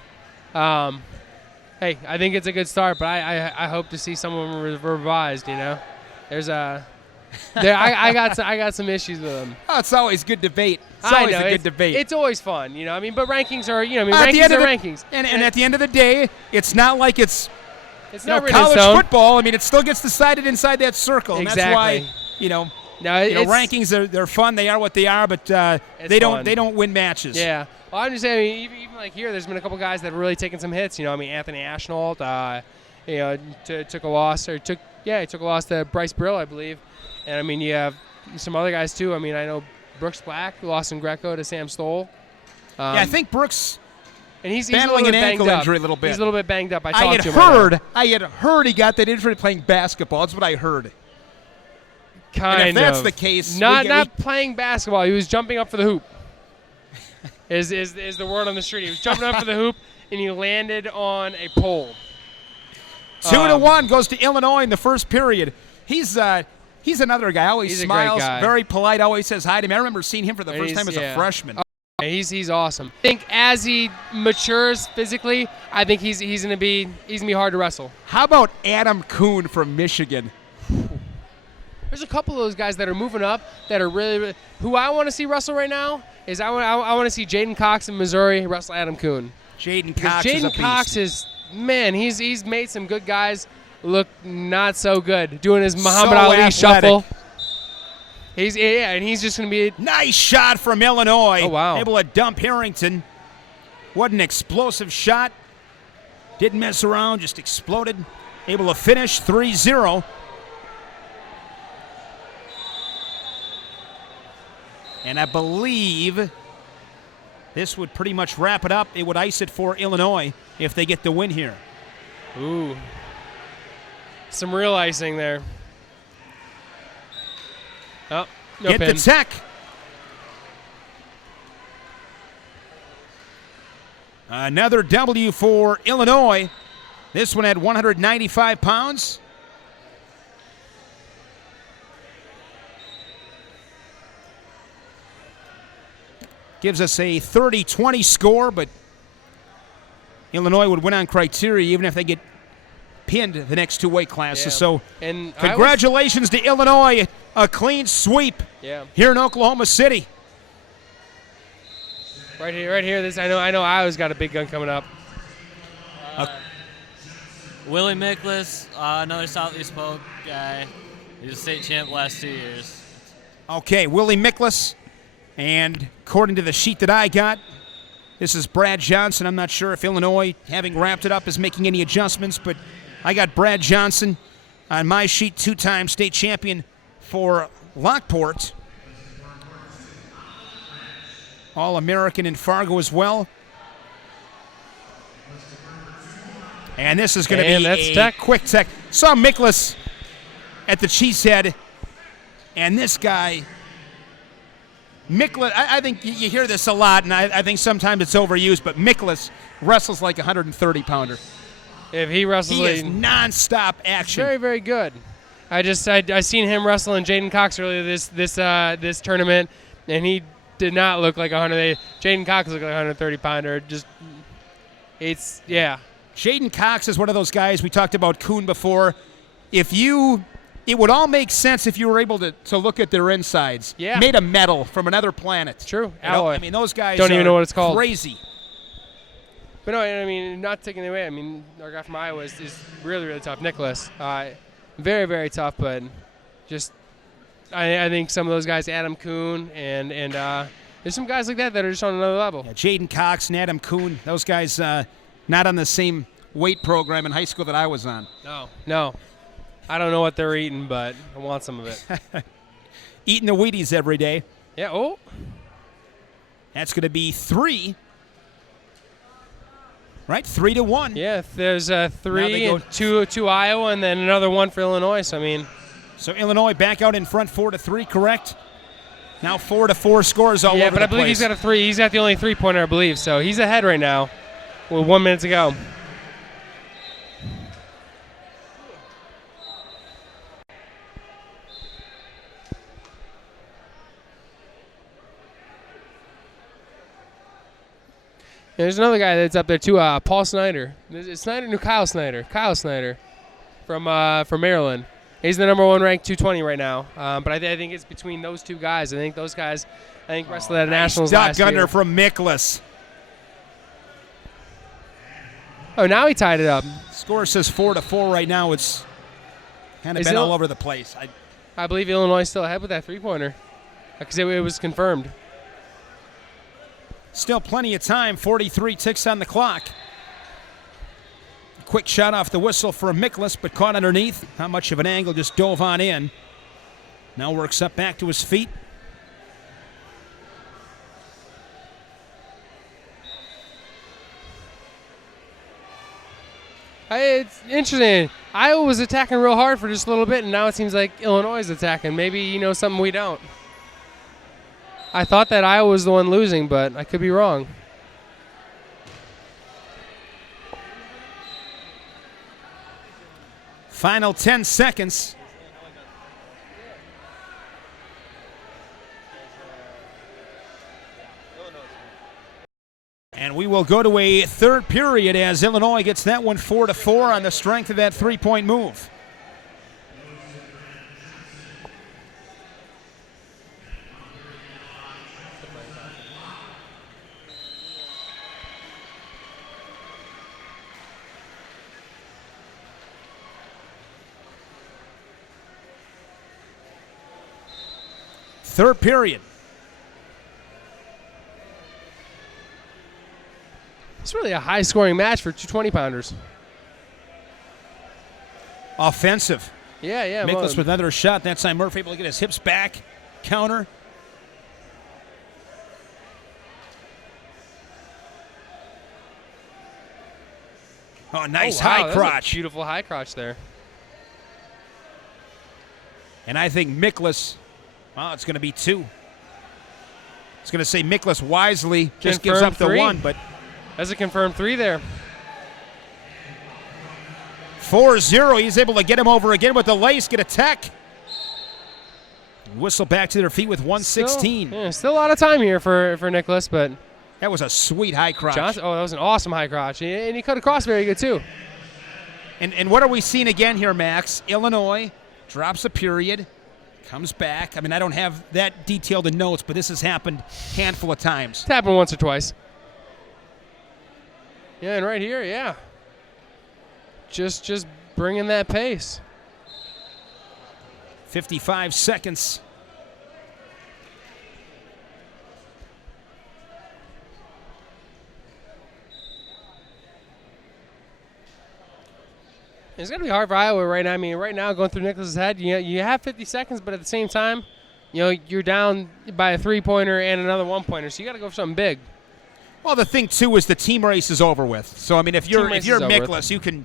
Hey, I think it's a good start, but I hope to see some of them revised. You know, I got some issues with them. Oh, it's always good debate. It's I always know, a good debate. It's always fun, you know. I mean, but rankings are, At the rankings end are of the- rankings. And at the end of the day, it's not like it's not written in college stone. football. I mean, it still gets decided inside that circle. And that's why, Exactly. No, it's, rankings they're fun. They are what they are, but they fun. don't win matches. Yeah. Well, I'm just saying, even like here, there's been a couple guys that have really taken some hits. You know, I mean, Anthony Ashnault, took a loss he took a loss to Bryce Brill, I believe. And I mean, you have some other guys too. I mean, I know Brooks Black lost in Greco to Sam Stoll. Yeah, I think Brooks and he's battling a an little bit ankle banged up. injury a little bit. He's a little bit banged up. I had heard he got that injury playing basketball. That's what I heard. Kind And if that's of. the case, not playing basketball. He was jumping up for the hoop. is the word on the street. He was jumping up for the hoop, and he landed on a pole. 2-1 goes to Illinois in the first period. He's another guy. Always He's a smiles, great guy. very polite. Always says hi to me. I remember seeing him for the And first time as a freshman. He's awesome. I think as he matures physically, I think he's gonna be hard to wrestle. How about Adam Kuhn from Michigan? There's a couple of those guys that are moving up that are really who I want to see wrestle right now is I want to see Jaden Cox in Missouri wrestle Adam Kuhn. Jaden Because Cox is a Jaden beast. Cox is he's made some good guys look not so good doing his Muhammad Ali athletic. shuffle. And he's just gonna be Nice shot from Illinois. Oh, wow. Able to dump Harrington. What an explosive shot. Didn't mess around, just exploded. Able to finish 3-0. And I believe this would pretty much wrap it up. It would ice it for Illinois if they get the win here. ooh some real icing there. Oh, no Get pin. the tech. Another W for Illinois. This one at 195 pounds. Gives us a 30-20 score, but Illinois would win on criteria even if they get pinned the next two weight classes. Yeah. So And congratulations to Illinois. A clean sweep Yeah. here in Oklahoma City. Right here. This I know. Iowa's got a big gun coming up. Willie Miklas, another Southeast Polk guy. He's a state champ last 2 years. Okay, Willie Miklas. And according to the sheet that I got, this is Brad Johnson. I'm not sure if Illinois, having wrapped it up, is making any adjustments, but I got Brad Johnson on my sheet, two-time state champion for Lockport. All-American in Fargo as well. And this is going to be that's a tech. quick tech. Saw Miklas at the Cheesehead, and this guy, Miklas, I think you hear this a lot, and I think sometimes it's overused, but Miklas wrestles like a 130-pounder. If he wrestles, He is nonstop action. very, very good. I seen him wrestling Jaden Cox earlier this tournament, and he did not look like 100. Jaden Cox looked like a 130 pounder. Jaden Cox is one of those guys. We talked about Kuhn before. It would all make sense if you were able to look at their insides. Yeah. Made of metal from another planet. True. You know, Alloy. I mean, those guys Don't even know what it's called. Crazy. But no, I mean, not taking it away. I mean, our guy from Iowa is really, really tough. Nicholas. Very, very tough, but just I think some of those guys, Adam Kuhn, and there's some guys like that are just on another level. Yeah, Jaden Cox and Adam Kuhn, those guys not on the same weight program in high school that I was on. No. I don't know what they're eating, but I want some of it. Eating the Wheaties every day. Yeah, oh. That's going to be 3. Right, 3-1. Yeah, there's 3 go- and two Iowa, and then another 1 for Illinois. So, I mean. So Illinois back out in front 4-3, correct? Now 4-4 scores all over the place. Yeah, but I believe he's got a 3. He's got the only 3-pointer, I believe. So he's ahead right now with 1 minute to go. There's another guy that's up there too, Paul Snyder. Kyle Snyder from Maryland. He's the number 1 ranked 220 right now. But I think it's between those two guys. I think those guys, wrestled at Nationals last year. Gunner from Miklas. Oh, now he tied it up. Score says 4-4 right now. It's kind of been all over the place. I believe Illinois is still ahead with that 3-pointer because it was confirmed. Still plenty of time. 43 ticks on the clock. Quick shot off the whistle for Miklas, but caught underneath. Not much of an angle, just dove on in. Now works up back to his feet. It's interesting. Iowa was attacking real hard for just a little bit, and now it seems like Illinois is attacking. Maybe you know something we don't. I thought that Iowa was the one losing, but I could be wrong. Final 10 seconds. And we will go to a third period as Illinois gets that one 4-4 on the strength of that 3-point move. Third period. It's really a high-scoring match for 220-pounders. Offensive. Yeah. Miklas with another shot. That time Murphy able to get his hips back. Counter. Oh, nice high crotch. Beautiful high crotch there. And I think Miklas, well, it's going to be 2. It's going to say Miklas wisely just gives up the 1, but that's a confirmed 3 there. 4-0. He's able to get him over again with the lace, get a tech. Whistle back to their feet with 1:16. Still a lot of time here for Nicholas, but that was a sweet high crotch. That was an awesome high crotch, and he cut across very good too. And what are we seeing again here, Max? Illinois drops a period, comes back. I mean, I don't have that detailed in notes, but this has happened a handful of times. It's happened once or twice. Yeah, and right here, yeah. Just bringing that pace. 55 seconds. It's going to be hard for Iowa right now. I mean, right now, going through Nicholas's head, you have 50 seconds, but at the same time, you're down by a 3-pointer and another 1-pointer, so you got to go for something big. Well, the thing, too, is the team race is over with. So, I mean, if you're Miklas, you can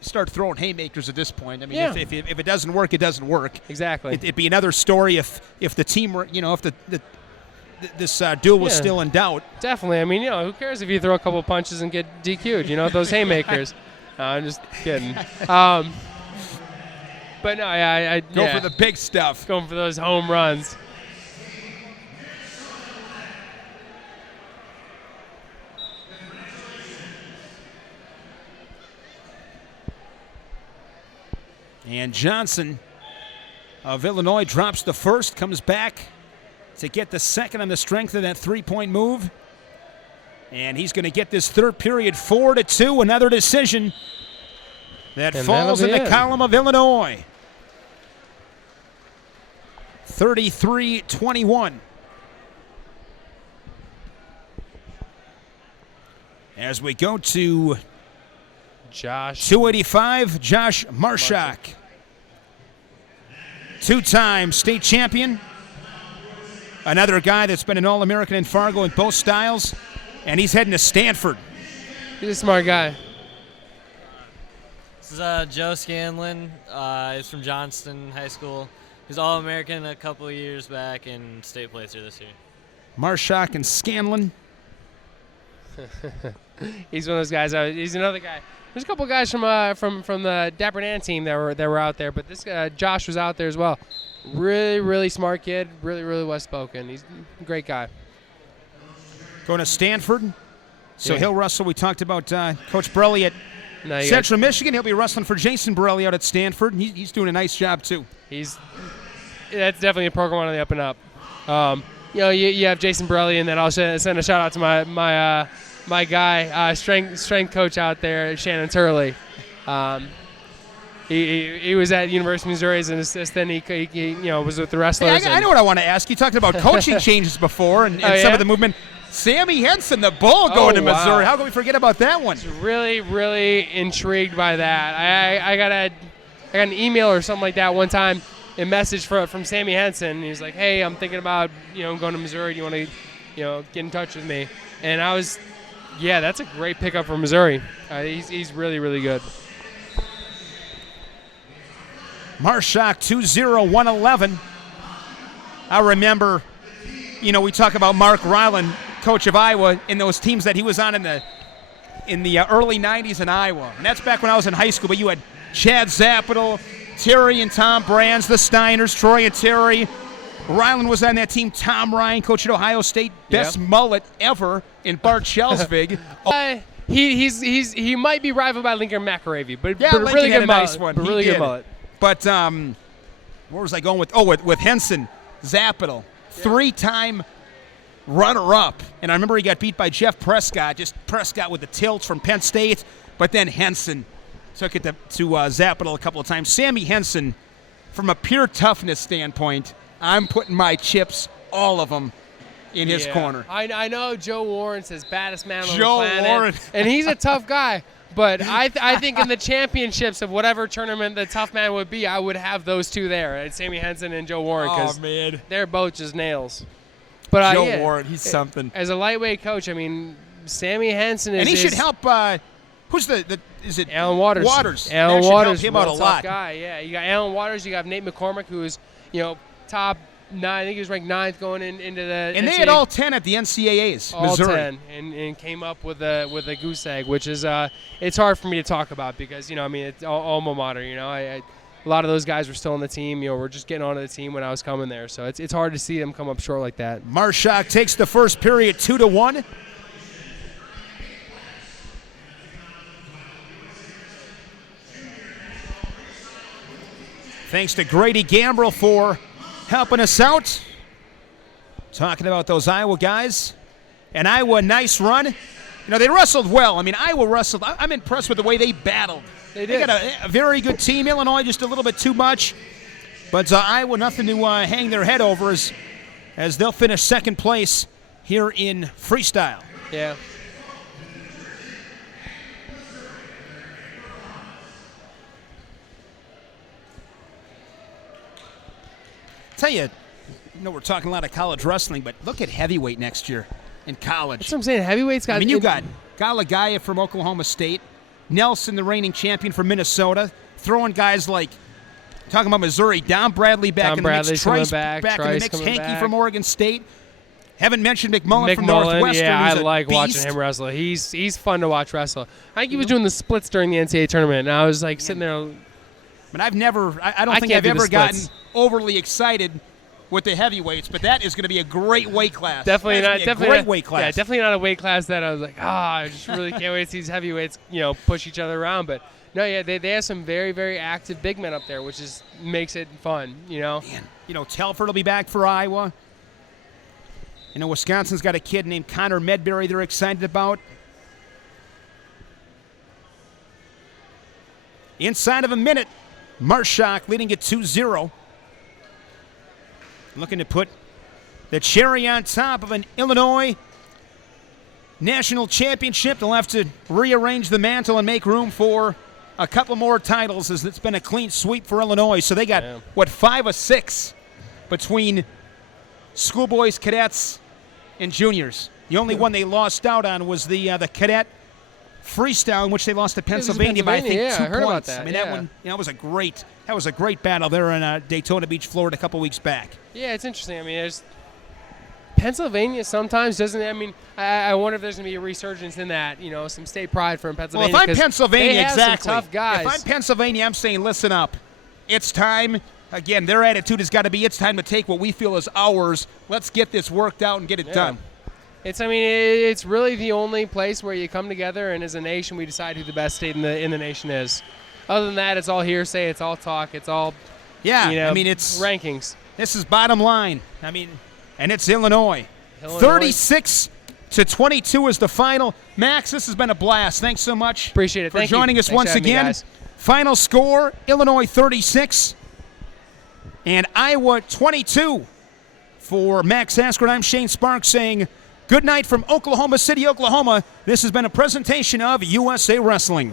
start throwing haymakers at this point. I mean, if it doesn't work, it doesn't work. Exactly. It'd be another story if the team were, if this duel was still in doubt. Definitely. I mean, who cares if you throw a couple punches and get DQ'd? Those haymakers. No, I'm just kidding. But no, I Go for the big stuff. going for those home runs. And Johnson of Illinois drops the first, comes back to get the second on the strength of that three-point move. And he's going to get this third period 4-2, another decision that And falls in that'll the be it. column of Illinois. 33-21. As we go to Josh. 285, Josh Marshak. Two-time state champion. Another guy that's been an All-American in Fargo in both styles. And he's heading to Stanford. He's a smart guy. This is Joe Scanlon. He's from Johnston High School. He's All-American a couple of years back and state placer this year. Marshak and Scanlon. He's one of those guys. He's another guy. There's a couple guys from the Dapper Dan team that were out there, but this Josh was out there as well. Really, really smart kid. Really, really well spoken. He's a great guy. Going to Stanford. So Yeah. he'll wrestle. We talked about Coach Borelli at No, you Central Michigan. He'll be wrestling for Jason Borelli out at Stanford. He's doing a nice job, too. That's definitely a program on the up and up. You have Jason Borelli, and then I'll send a shout out to my guy, strength coach out there, Shannon Turley. He was at University of Missouri as an assistant. He was with the wrestlers. Hey, I know what I want to ask. You talked about coaching changes before and Oh, some yeah? of the movement. Sammy Henson, the Bull, going to wow. Missouri. How can we forget about that one? Really, really intrigued by that. I got an email or something like that one time, a message from Sammy Henson. He was like, "Hey, I'm thinking about going to Missouri. Do you want to get in touch with me?" And I was, yeah, that's a great pickup for Missouri. He's really, really good. Marshak 2-0-111. I remember, we talk about Mark Ryland, coach of Iowa, in those teams that he was on in the early 90s in Iowa. And that's back when I was in high school, but you had Chad Zapital, Terry and Tom Brands, the Steiners, Troy and Terry. Ryland was on that team. Tom Ryan, coach at Ohio State, best mullet ever in Bart Schelsvig. He might be rivaled by Lincoln McEravy, but Yeah, but a Lincoln really had good a nice mullet. one. But really He good did. mullet. But where was I going with? Oh, with Henson, Zapital, three-time runner-up. And I remember he got beat by Jeff Prescott, just Prescott with the tilt from Penn State. But then Henson took it to Zapital a couple of times. Sammy Henson, from a pure toughness standpoint, I'm putting my chips, all of them, in his corner. I know Joe Warren says baddest man on the Joe planet. Warren. And he's a tough guy. But I think in the championships of whatever tournament the tough man would be, I would have those two there, Sammy Henson and Joe Warren, because man. they're both just nails. But Joe Warren, he's something. As a lightweight coach, I mean, Sammy Henson is. And he should help. Who's is it Alan Waters. Waters. Alan That should Waters, help him out a real lot. tough guy. Yeah, you got Alan Waters. You got Nate McCormick, who is top 9. I think he was ranked 9th going into the. And they had all 10 at the NCAAs, all Missouri. 10, and came up with a goose egg, which is it's hard for me to talk about because it's alma mater. A lot of those guys were still on the team. We're just getting onto the team when I was coming there, so it's hard to see them come up short like that. Marshak takes the first period 2-1. Thanks to Grady Gambrell for helping us out. Talking about those Iowa guys. And Iowa, nice run. They wrestled well. I mean, Iowa wrestled. I'm impressed with the way they battled. They did. got a very good team. Illinois just a little bit too much. But Iowa, nothing to hang their head over as they'll finish second place here in freestyle. Yeah. Tell you, we're talking a lot of college wrestling, but look at heavyweight next year in college. That's what I'm saying. Heavyweights got. I mean, you got Galagaya from Oklahoma State, Nelson, the reigning champion from Minnesota, throwing guys like, talking about Missouri, Don Bradley back Tom in the mix, Bradley's Trice coming back, in the Trice mix, coming Hankey back. from Oregon State. Haven't mentioned McMullen from McMullen, Northwestern. yeah, I who's a like watching beast. him wrestle. He's fun to watch wrestle. I think he was doing the splits during the NCAA tournament, and I was like sitting there. But I've never, I don't I think can't I've do the ever gotten splits. overly excited with the heavyweights, but that is going to be a great weight class. Definitely That's not. gonna be a Definitely great not, weight class. Yeah, definitely not a weight class that I was like, I just really can't wait to see these heavyweights, push each other around. But no, yeah, they have some very, very active big men up there, which makes it fun. Man, Telford will be back for Iowa. Wisconsin's got a kid named Connor Medbury they're excited about. Inside of a minute, Marshak leading it 2-0. Looking to put the cherry on top of an Illinois national championship. They'll have to rearrange the mantle and make room for a couple more titles, as it's been a clean sweep for Illinois. So they got, 5 of 6 between schoolboys, cadets, and juniors. The only one they lost out on was the cadet freestyle, in which they lost to Pennsylvania by, I think, 2 I heard about points. that. I mean, that one, that was a great battle there in Daytona Beach, Florida, a couple weeks back. Yeah, it's interesting. I mean, Pennsylvania sometimes doesn't. I mean, I wonder if there's going to be a resurgence in that. Some state pride from Pennsylvania. Well, if I'm Pennsylvania, they have exactly. some tough guys. If I'm Pennsylvania, I'm saying, listen up. It's time. Again, their attitude has got to be, it's time to take what we feel is ours. Let's get this worked out and get it done. It's really the only place where you come together, and as a nation, we decide who the best state in the nation is. Other than that, it's all hearsay. It's all talk. It's all it's rankings. This is bottom line. And it's Illinois. 36-22 is the final. Max, this has been a blast. Thanks so much. Appreciate it. For Thank you. joining us Thanks once for having me, again. guys. Final score: Illinois 36 and Iowa 22. For Max Askren, I'm Shane Sparks saying good night from Oklahoma City, Oklahoma. This has been a presentation of USA Wrestling.